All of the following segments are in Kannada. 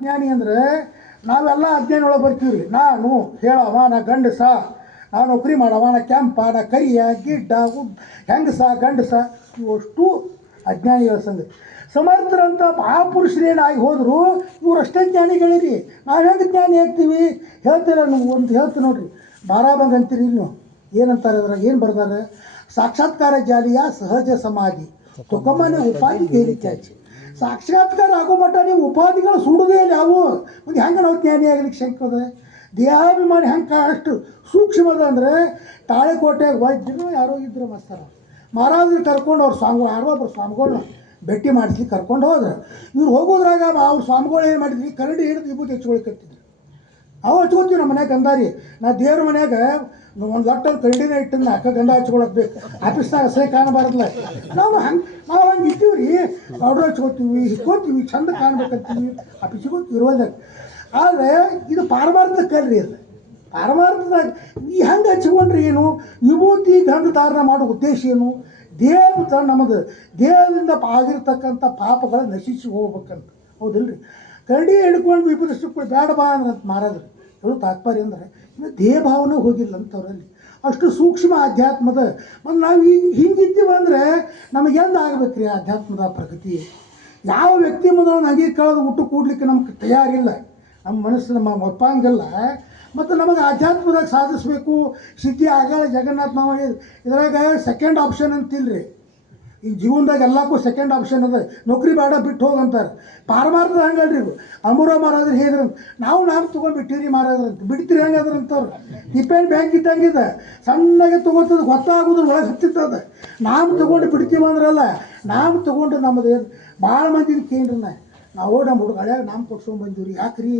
ಜ್ಞಾನಿ ಅಂದರೆ ನಾವೆಲ್ಲ ಅಜ್ಞಾನಿ ಒಳಗೆ ಬರ್ತೀವಿ ರೀ. ನಾನು ಹೇಳವ ನಾ ಗಂಡಸ, ನಾ ನೌಕರಿ ಮಾಡವ ನಾ ಕೆಂಪ, ನಾ ಕರಿಯ ಗಿಡ್ಡ ಹೆಂಗಸ ಗಂಡಸ, ಇವಷ್ಟು ಅಜ್ಞಾನಿಗಳ ಸಂಗತಿ. ಸಮರ್ಥರಂಥ ಮಹಾಪುರುಷರೇನಾಗಿ ಹೋದರು ಇವರಷ್ಟೇ ಜ್ಞಾನಿಗಳಿರಿ. ನಾವು ಹೆಂಗೆ ಜ್ಞಾನಿ ಆಗ್ತೀವಿ ಹೇಳ್ತೀರ ನೀವು? ಒಂದು ಹೇಳ್ತೀವಿ ನೋಡ್ರಿ, ಬಾರಾಬಂಗ್ ಅಂತೀರಿ. ನೀವು ಏನಂತಾರೆ ಅದ್ರಾಗ ಏನು ಬರ್ದಾರೆ? ಸಾಕ್ಷಾತ್ಕಾರ ಜಾಲಿಯ ಸಹಜ ಸಮಾಧಿ ತೊಕೊಂಬನೆ ಉಪಾಧಿ ಕೇಳಿಕ್ಕಾಚಿ. ಸಾಕ್ಷಾತ್ಕಾರ ಆಗೋ ಮಟ್ಟ ನೀವು ಉಪಾಧಿಗಳು ಸುಡುವುದೇ ಇಲ್ಲ ಯಾವ. ಒಂದು ಹೆಂಗೆ ನಾವು ಜ್ಞಾನಿ ಆಗ್ಲಿಕ್ಕೆ ಶಂಕದ? ದೇಹಾಭಿಮಾನಿ ಹೆಂಗೆ ಅಷ್ಟು ಸೂಕ್ಷ್ಮದ ಅಂದರೆ ತಾಳೆಕೋಟೆಗೆ ವೈದ್ಯರು ಯಾರೋ ಇದ್ರು ಮಸ್ತಾರ ಮಹಾರಾಜರು ಕರ್ಕೊಂಡು ಅವ್ರ ಸ್ವಾಮಿಗಳು ಯಾರೋ ಒಬ್ಬರು ಸ್ವಾಮಿಗಳನ್ನ ಭೇಟಿ ಮಾಡಿಸ್ಲಿಕ್ಕೆ ಕರ್ಕೊಂಡು ಹೋದ್ರೆ ಇವ್ರು ಹೋಗೋದ್ರಾಗ ಅವ್ರ ಸ್ವಾಮಿಗಳು ಏನು ಮಾಡಿದ್ವಿ, ಕರಡಿ ಹಿಡಿದು ವಿಭೂತಿ ಹಚ್ಕೊಳ್ಕತ್ತಿದ್ರು. ಅವು ಹಚ್ಕೋತೀವಿ ನಮ್ಮ ಮನ್ಯಾಗ ಗಂಧಾರಿ. ನಾ ದೇವ್ರ ಮನ್ಯಾಗ ಒಂದು ಲಟ್ಟಲ್ಲಿ ಕರಡಿನ ಇಟ್ಟಿಂದ ಅಕ್ಕ ಗಂಧ ಹಚ್ಕೊಳಕ್ ಬೇಕು. ಆಫೀಸ್ನಾಗ ಅಸಹ್ಯ ಕಾಣಬಾರ್ದಲ್ಲ. ನಾವು ಹಂಗೆ ಇದ್ದೀವಿ ರೀ. ಪೌಡ್ರ್ ಹಚ್ಕೋತೀವಿ, ಹಿಕ್ಕೋತೀವಿ, ಚಂದ ಕಾಣ್ಬೇಕಂತೀವಿ, ಆಫೀಸಿಗೆ ಹೋಗಿ ಇರೋದಾಗ. ಆದರೆ ಇದು ಪಾರಮಾರ್ಥಕ್ಕಲ್ರಿ. ಅದು ಪಾರಮಾರ್ಥದಾಗ ಈ ಹೆಂಗೆ ಹಚ್ಕೊಂಡ್ರೆ ಏನು? ವಿಭೂತಿ ಗಂಧ ಧಾರಣ ಮಾಡೋ ಉದ್ದೇಶ ಏನು? ದೇವ ನಮ್ಮದು ದೇಹದಿಂದ ಆಗಿರ್ತಕ್ಕಂಥ ಪಾಪಗಳು ನಶಿಸಿ ಹೋಗ್ಬೇಕಂತ, ಹೌದಿಲ್ರಿ? ಕರಡಿ ಹಿಡ್ಕೊಂಡು ವಿಭೂತಿ ಬೇಡ ಬಾ ಅಂದ್ರಂತ ಮಹಾರಾಜರು. ಹೇಳೋ ತಾತ್ಪರ್ಯ ಅಂದರೆ ಇನ್ನು ದೇಹ ಭಾವನೆ ಹೋಗಿಲ್ಲ ಅಂತವ್ರಲ್ಲಿ. ಅಷ್ಟು ಸೂಕ್ಷ್ಮ ಆಧ್ಯಾತ್ಮದ. ಮತ್ತು ನಾವು ಈಗ ಹಿಂಗಿದ್ದೀವಿ ಅಂದರೆ ನಮಗೆಂದು ಆಗ್ಬೇಕು ರೀ ಆಧ್ಯಾತ್ಮದ ಪ್ರಗತಿ? ಯಾವ ವ್ಯಕ್ತಿ ಮುಂದೆ ಒಂದು ಅಂಗಿ ಕಳೆದು ಊಟ ಕೂಡ್ಲಿಕ್ಕೆ ನಮ್ಗೆ ತಯಾರಿಲ್ಲ, ನಮ್ಮ ಮನಸ್ಸು ನಮ್ಮ ಒಪ್ಪಂಗಿಲ್ಲ. ಮತ್ತು ನಮಗೆ ಆಧ್ಯಾತ್ಮದಾಗ ಸಾಧಿಸಬೇಕು, ಸಿದ್ಧಿ ಆಗಲ್ಲ. ಜಗನ್ನಾಥ ಮಾವ ಇದ್ರಾಗ ಸೆಕೆಂಡ್ ಆಪ್ಷನ್ ಅಂತಿಲ್ರಿ. ಈ ಜೀವನದಾಗ ಎಲ್ಲಕ್ಕೂ ಸೆಕೆಂಡ್ ಆಪ್ಷನ್ ಅದ. ನೌಕರಿ ಬೇಡ ಬಿಟ್ಟು ಹೋಗಂತಾರೆ. ಪಾರಮಾರ್ಥದ ಹಂಗಲ್ರಿ. ಇದು ಅಮೂರ ಮಹಾರಾಜರು ಹೇಳಿದ್ರಂತ, ನಾವು ತೊಗೊಂಡ್ಬಿಟ್ಟಿರಿ ಮಹಾರಾಜರಂತ. ಬಿಡ್ತೀರಿ ಹೆಂಗದ್ರಂತವ್ರು. ಟಿಪ್ಪೇನ್ ಬ್ಯಾಂಕ್ ಇದ್ದಂಗಿದೆ, ಸಣ್ಣಗೆ ತೊಗೊತದ, ಗೊತ್ತಾಗೋದ್ರ ಒಳಗೆ ಹತ್ತಿತ್ತದ. ನಾವು ತೊಗೊಂಡು ಬಿಡ್ತೀವಿ ಅಂದ್ರಲ್ಲ, ನಾವು ತೊಗೊಂಡು ನಮ್ಮದು ಭಾಳ ಮಂದಿನ ಕೇಳ್ರಿ. ನಾವು ನಮ್ಮ ಹುಡುಗ ಹಳ್ಯಾಗ ನಾವು ಕೊಡ್ಸ್ಕೊಂಡು ಬಂದೀವಿ ರೀ. ಯಾಕ್ರಿ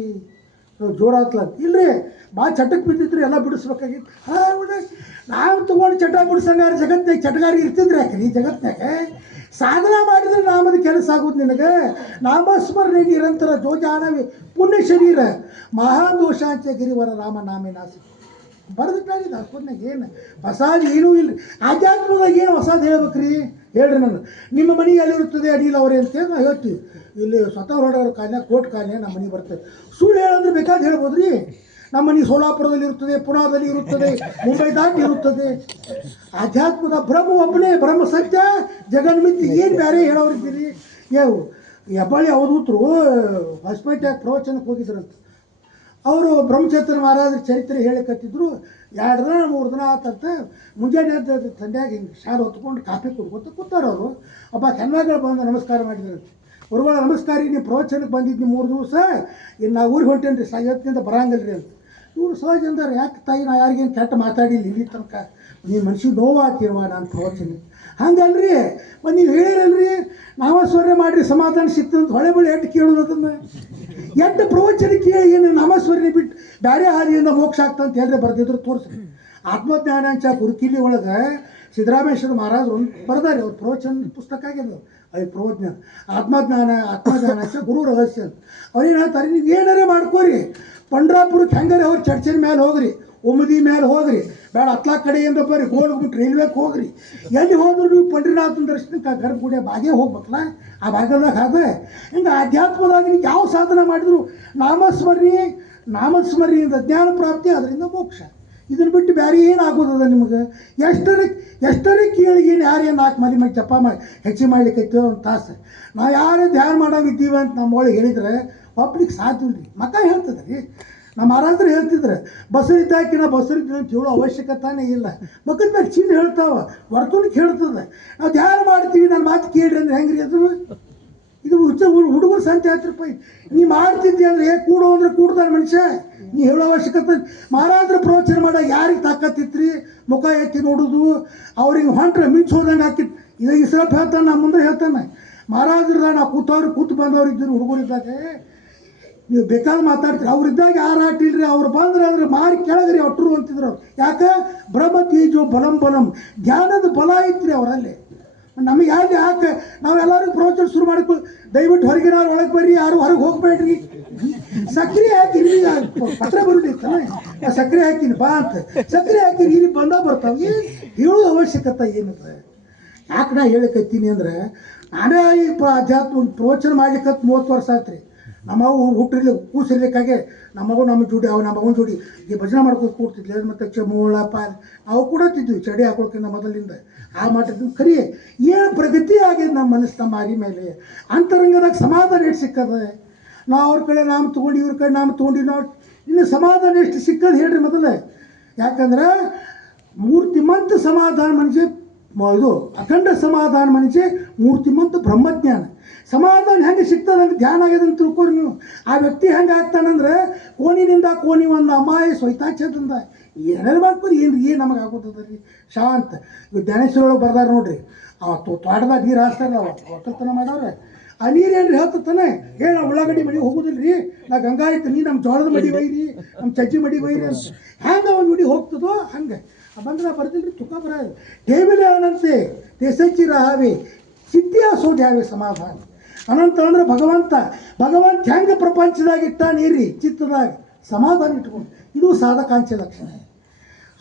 ಜೋರಾತ್ಲ ಇಲ್ಲರಿ, ಭಾಳ ಚಟಕ್ಕೆ ಬಿದ್ದಿದ್ರಿ, ಎಲ್ಲ ಬಿಡಿಸ್ಬೇಕಾಗಿತ್ತು. ನಾವು ತೊಗೊಂಡು ಚಟ ಬಿಡಿಸಂಗಾರ ಜಗತ್ತಿನಾಗ ಚಟಗಾರಿ ಇರ್ತಿದ್ರಿ. ಯಾಕ್ರಿ ಜಗತ್ತಿನಾಗ ಸಾಧನ ಮಾಡಿದ್ರೆ ನಾಮದ ಕೆಲಸ ಆಗೋದು ನಿನಗೆ. ನಾಮಸ್ಮರಣೆ ನಿರಂತರ ಜೋಜಾನವೇ ಪುಣ್ಯ ಶರೀರ ಮಹಾದೋಷಾಂಚ ಗಿರಿವರ ರಾಮ ನಾಮೇ ನಾಸಿ ಬರೆದಿಟ್ಟಾಗಿದೆ ಅಷ್ಟೊತ್ತಿನಾಗ. ಏನು ಹೊಸಾದು ಏನೂ ಇಲ್ಲ. ಆಧ್ಯಾತ್ಮದಾಗ ಏನು ಹೊಸಾದು ಹೇಳ್ಬೇಕ್ರಿ? ಹೇಳ್ರಿ. ನಾನು ನಿಮ್ಮ ಮನೆ ಎಲ್ಲಿರುತ್ತದೆ ಅಡಿಲ್ಲ ಅವರೇ ಅಂತೇಳಿ ನಾವು ಹೇಳ್ತೀವಿ. ಇಲ್ಲಿ ಸ್ವತಃ ಹೊರಡೋರ ಕಾಲನ್ಯಾಗ ಕೋರ್ಟ್ ಕಾಲನ್ಯಾಗ ನಮ್ಮ ಮನೆ ಬರ್ತದೆ. ಸುಳ್ಳು ಹೇಳಂದ್ರೆ ಬೇಕಾದ ಹೇಳ್ಬೋದು ರೀ. ನಮ್ಮ ಮನೆ ಸೋಲಾಪುರದಲ್ಲಿ ಇರುತ್ತದೆ, ಪುಣಾದಲ್ಲಿ ಇರುತ್ತದೆ, ಮುಂಬೈ ದಾಟಿ ಇರುತ್ತದೆ. ಆಧ್ಯಾತ್ಮದ ಬ್ರಹ್ಮ ಒಬ್ಬನೇ, ಬ್ರಹ್ಮ ಸತ್ಯ ಜಗನ್ಮಿತಿ. ಏನು ಬೇರೆ ಹೇಳೋರಿದ್ದೀರಿ? ಹೆಬ್ಬಾಳಿ ಅವಧೂತರು ಹೊಸಪೇಟೆಯಾಗ ಪ್ರವಚನಕ್ಕೆ ಹೋಗಿದ್ರಂತ. ಅವರು ಬ್ರಹ್ಮಚೇತನ ಮಹಾರಾಜರ ಚರಿತ್ರೆ ಹೇಳಿಕತ್ತಿದ್ರು. 2 ದಿನ 3 ದಿನ ಆತಂತ. ಮುಂಜಾನೆ ತಂಡ್ಯಾಗ ಹಿಂಗೆ ಶಾಲೆ ಹೊತ್ಕೊಂಡು ಕಾಫಿ ಕುಡ್ಕೊತ ಕೂತಾರವರು. ಒಬ್ಬ ಹೆಣ್ಮಗಳು ಬಂದು ನಮಸ್ಕಾರ ಮಾಡಿದ್ರಂತೆ. ಗುರುಗಳ ನಮಸ್ಕಾರ, ನೀವು ಪ್ರವಚನಕ್ಕೆ ಬಂದಿದ್ದು 3 ದಿವಸ, ಇನ್ನು ನಾ ಊರಿಗೆ ಹೊಂಟೇನಿ ರೀ, ಇವತ್ತಿನಿಂದ ಬರಂಗಿಲ್ಲ ರೀ ಅಂತ. ಇವರು ಸಹಜ ಅಂದಾರೆ, ಯಾಕೆ ತಾಯಿ ನಾ ಯಾರಿಗೇನು ಕೆಟ್ಟ ಮಾತಾಡಿಲ್ಲ ಇಲ್ಲಿ ತನಕ, ನೀನು ಮನುಷ್ಯ ನೋವಾತಿರುವ ನಾನು ಪ್ರವಚನ ಹಂಗಲ್ರಿ. ಮತ್ತು ನೀವು ಹೇಳಿರಲ್ರಿ ನಾಮಸ್ಮರಣೆ ಮಾಡಿರಿ ಸಮಾಧಾನ ಸಿಕ್ತಂತ. ಹೊಳೆ ಬಳಿ ಎಟ್ಟು ಕೇಳೋದು ಅದನ್ನು? ಎಟ್ಟು ಪ್ರವಚನ ಕೇಳಿ ಏನು ನಾಮಸ್ಮರಣೆ ಬಿಟ್ಟು ಬೇರೆ ಹಾದಿಯಿಂದ ಮೋಕ್ಷ ಆಗ್ತಂತ ಹೇಳಿದ್ರೆ ಬರ್ದಿದ್ರು ತೋರಿಸ್ರಿ. ಆತ್ಮಜ್ಞಾನಾಂಚ ಗುರುಕಿಲಿ ಒಳಗೆ ಸಿದ್ದರಾಮೇಶ್ವರ ಮಹಾರಾಜರು ಒಂದು ಬರ್ದಾರೆ. ಅವ್ರ ಪ್ರವಚನ ಪುಸ್ತಕ ಆಗ್ಯದ ಅದು ಪ್ರವಚನ ಆತ್ಮಜ್ಞಾನಾಂಚ ಗುರು ರಹಸ್ಯ ಅಂತ. ಅವ್ರೇನು ಹೇಳ್ತಾರೆ, ನೀವು ಏನಾರೇ ಮಾಡ್ಕೋರಿ, ಪಂಡ್ರಾಪುರಕ್ಕೆ ಹೆಂಗಾರೆ ಅವ್ರು ಚರ್ಚಿನ ಮೇಲೆ ಹೋಗ್ರಿ, ಉಮದಿ ಮೇಲೆ ಹೋಗ್ರಿ, ಬೇಡ ಹತ್ಲಾ ಕಡೆಯಿಂದ ಬರ್ರಿ, ಗೋಲ್ಗುಂಟ್ ರೈಲ್ವೆಗೆ ಹೋಗ್ರಿ. ಎಲ್ಲಿ ಹೋದ್ರು ನೀವು ಪಂಡ್ರಿನಾಥನ ದರ್ಶನಕ್ಕೆ ಗರ್ಭಗುಡಿಯ ಬಾಗೇ ಹೋಗ್ಬೇಕಲ್ಲ, ಆ ಭಾಗದಾಗ ಅದೇ. ಹಿಂಗೆ ಆಧ್ಯಾತ್ಮದಾಗ ನೀವು ಯಾವ ಸಾಧನ ಮಾಡಿದ್ರು ನಾಮಸ್ಮರಣೆಯಿಂದ ಜ್ಞಾನ ಪ್ರಾಪ್ತಿ, ಅದರಿಂದ ಮೋಕ್ಷ. ಇದನ್ನು ಬಿಟ್ಟು ಬೇರೆ ಏನು ಆಗೋದದ ನಿಮಗೆ? ಎಷ್ಟರೇ ಕೇಳಿ ಏನು ಯಾರೇನು 4 ಮನೆ ಮಾಡಿ ಜಪ ಮಾಡಿ ಹೆಚ್ಚಿಗೆ ಮಾಡ್ಲಿಕ್ಕೆ ಒಂದು ತಾಸು ನಾವು ಯಾರೇ ಧ್ಯಾನ ಮಾಡೋವಿದ್ದೀವಿ ಅಂತ ನಮ್ಮ ಒಳಗೆ ಹೇಳಿದರೆ ಒಬ್ಲಿಕ್ಕೆ ಸಾಧ್ಯ ಇಲ್ಲ ರೀ. ಮಕ್ಕ ಹೇಳ್ತದೆ ರೀ. ನಮ್ಮ ಮಹಾರಾಜರು ಹೇಳ್ತಿದ್ರೆ ಬಸರಿದ್ದಾಕಿನ ಬಸರಿದ್ದ ಅಂತ ಹೇಳೋ ಅವಶ್ಯಕತೆನೇ ಇಲ್ಲ. ಮಕ್ಕದ ಮೇಲೆ ಚಿನ್ನ ಹೇಳ್ತಾವೆ, ವರ್ತುಣಿಗೆ ಹೇಳ್ತದೆ. ನಾವು ಧ್ಯಾನ ಮಾಡ್ತೀವಿ, ನನ್ನ ಮಾತು ಕೇಳ್ರಿ ಅಂದ್ರೆ ಹೆಂಗೆ ರೀ ಅದು? ಇದು ಹುಡುಗರು ಸಂತೆ 10 ರೂಪಾಯಿ. ನೀ ಮಾಡ್ತಿದ್ದಿ ಅಂದರೆ ಕೂಡು ಅಂದ್ರೆ ಕೂಡ್ತಾನೆ ಮನುಷ್ಯ. ನೀ ಹೇಳೋ ಅವಶ್ಯಕತೆ. ಮಹಾರಾಜರ ಪ್ರವಚನ ಮಾಡೋ ಯಾರಿಗೆ ತಾಕತ್ತಿತ್ರಿ? ಮುಖ ಎತ್ತಿ ನೋಡೋದು, ಅವ್ರಿಗೆ ಹೊಂಟ್ರೆ ಮಿಂಚು ಹೋದಂಗೆ ಹಾಕಿತ್ತು. ಇದು ಇಸ್ರಪ್ ಹೇಳ್ತಾನೆ, ನಮ್ಮ ಮುಂದೆ ಹೇಳ್ತಾನೆ. ಮಹಾರಾಜರದಾಗ ನಾವು ಕೂತು ಬಂದವ್ರು ಇದ್ದರು. ಹುಡುಗರಿದ್ದಾಗ ನೀವು ಬೇಕಾದ್ರೆ ಮಾತಾಡ್ತೀರಿ. ಅವ್ರಿದ್ದಾಗ ಯಾರು ಆಟಿಲ್ರಿ, ಅವ್ರು ಬಂದ್ರೆ ಅಂದ್ರೆ ಮಾರಿ ಕೆಳಗ್ರಿ ಒಟ್ಟರು ಅಂತಿದ್ರು ಅವ್ರು. ಯಾಕೆ? ಬ್ರಹ್ಮ ತೇಜೋ ಬಲಂ ಜ್ಞಾನದ ಬಲ ಐತ್ರಿ ಅವರಲ್ಲಿ. ನಮಗೆ ಯಾಕೆ ನಾವೆಲ್ಲರಿಗೂ ಪ್ರವಚನ ಶುರು ಮಾಡಿಕೊ, ದಯವಿಟ್ಟು ಹೊರಗಿನವ್ರು ಒಳಗೆ ಬರ್ರಿ, ಯಾರು ಹೊರಗೆ ಹೋಗ್ಬೇಡ್ರಿ. ಸಕ್ಕರೆ ಹಾಕಿರಿ, ಪತ್ರ ಬರೋದಿತ್ತಲ್ಲ, ಸಕ್ಕರೆ ಹಾಕಿನಿ ಬಾ ಅಂತ. ಸಕ್ಕರೆ ಹಾಕಿರಿ, ಇಲ್ಲಿ ಬರ್ತಾವೆ. ಹೇಳೋ ಅವಶ್ಯಕತೆ ಏನಿದೆ? ಯಾಕೆ ನಾ ಹೇಳಕತ್ತೀನಿ ಅಂದರೆ, ನಾನೇ ಈ ಅಧ್ಯಾತ್ಮ ಪ್ರವಚನ ಮಾಡ್ಲಿಕ್ಕೆ 30 ವರ್ಷ ಆಯ್ತು ರೀ. ನಮ್ಮವು ಹುಟ್ಟಿರ್ಲಿ ಕೂಸಿರ್ಲಿಕ್ಕಾಗೆ ನಮ್ಮವು ನಮ್ಮ ಜೋಡಿ ಅವು ನಮ್ಮ ಅವನ ಜೋಡಿ ಈ ಭಜನೆ ಮಾಡ್ಕೊಂಡು ಕೂಡ್ತಿದ್ವಿ ಮತ್ತು ಚಮೋಳ ಪಾಲ್ ನಾವು ಕೂಡ ತಿದ್ವಿ ಚಡಿ ಹಾಕೊಳ್ಕಿಂತ ಮೊದಲಿಂದ ಆ ಮಾಡಿದ್ವಿ ಖರೀ ಏನು ಪ್ರಗತಿ ಆಗಿದೆ ನಮ್ಮ ಮನಸ್ಸು ನಮ್ಮ ಮಾರಿ ಮೇಲೆ ಅಂತರಂಗದಾಗ ಸಮಾಧಾನ ಎಷ್ಟು ಸಿಕ್ಕದ ನಾವು ಅವ್ರ ಕಡೆ ನಾಮ ತೊಗೊಂಡು ಇವ್ರ ಕಡೆ ನಾಮ ತೊಗೊಂಡು ನಾವು ಇನ್ನು ಸಮಾಧಾನ ಎಷ್ಟು ಸಿಕ್ಕದು ಹೇಳ್ರಿ ಮೊದಲೇ ಯಾಕಂದ್ರೆ ಮೂರ್ತಿಮಂತ ಸಮಾಧಾನ ಮನುಷ್ಯ ಇದು ಅಖಂಡ ಸಮಾಧಾನ ಮನುಷ್ಯ ಮೂರ್ತಿಮಂತ ಬ್ರಹ್ಮಜ್ಞಾನ ಸಮಾಧಾನ ಹೆಂಗೆ ಸಿಗ್ತದೆ ಹಂಗೆ ಧ್ಯಾನ ಆಗ್ಯದ ಅಂತ ತಿಳ್ಕೊರಿ ನೀವು ಆ ವ್ಯಕ್ತಿ ಹೆಂಗೆ ಆಗ್ತಾನಂದ್ರೆ ಕೋಣಿನಿಂದ ಕೋಣಿ ಒಂದು ಅಮಾಯ ಸ್ವೈತಾಚ್ಛದಿಂದ ಏನೇನು ಮಾಡ್ಕೊರಿ ಏನು ನಮಗೆ ಆಗೋತದ ರೀ ಶಾಂತ ಇವು ಜ್ಞಾನೇಶ್ವರೊಳಗೆ ಬರ್ದಾರ ನೋಡ್ರಿ ಅವ ತೋಟದಾಗ ನೀರು ಹಾಸ್ತಾರಲ್ಲ ಒಕ್ಕಲ್ತನ ಮಾಡವ್ರೆ ಆ ನೀರು ಏನ್ರಿ ಹೇಳ್ತಾನೆ ಹೇಳ ಉಳ್ಳಾಗಡ್ಡಿ ಮಡಿ ಹೋಗೋದಿಲ್ಲ ರೀ ನಾ ಗಂಗಾ ಐತೆ ನೀ ನಮ್ಮ ಜೋಳದ ಮಡಿ ಒಯ್ರಿ ನಮ್ಮ ಚಜ್ಜಿ ಮಡಿ ಒಯ್ರಿ ಅಂತ ಹೆಂಗೆ ಅವ್ನು ಮಡಿ ಹೋಗ್ತದೋ ಹಂಗೆ ಬಂದ್ರೆ ಬರ್ದಿಲ್ರಿ ತುಕ ಬರೋದು ಟೇಬಲ್ ಏನಂತೆ ತೆಸಚ್ಚಿ ರಹಾವೆ ಸಿದ್ಧಿ ಸೋದ್ಯಾವೆ ಸಮಾಧಾನ ಅನಂತ ಅಂದ್ರೆ ಭಗವಂತ ಹೆಂಗೆ ಪ್ರಪಂಚದಾಗ ಇಟ್ಟಾನೀರಿ ಚಿತ್ತದಾಗ ಸಮಾಧಾನ ಇಟ್ಕೊಂಡು ಇದು ಸಾಧಕಾಂಕ್ಷೆ ಲಕ್ಷಣ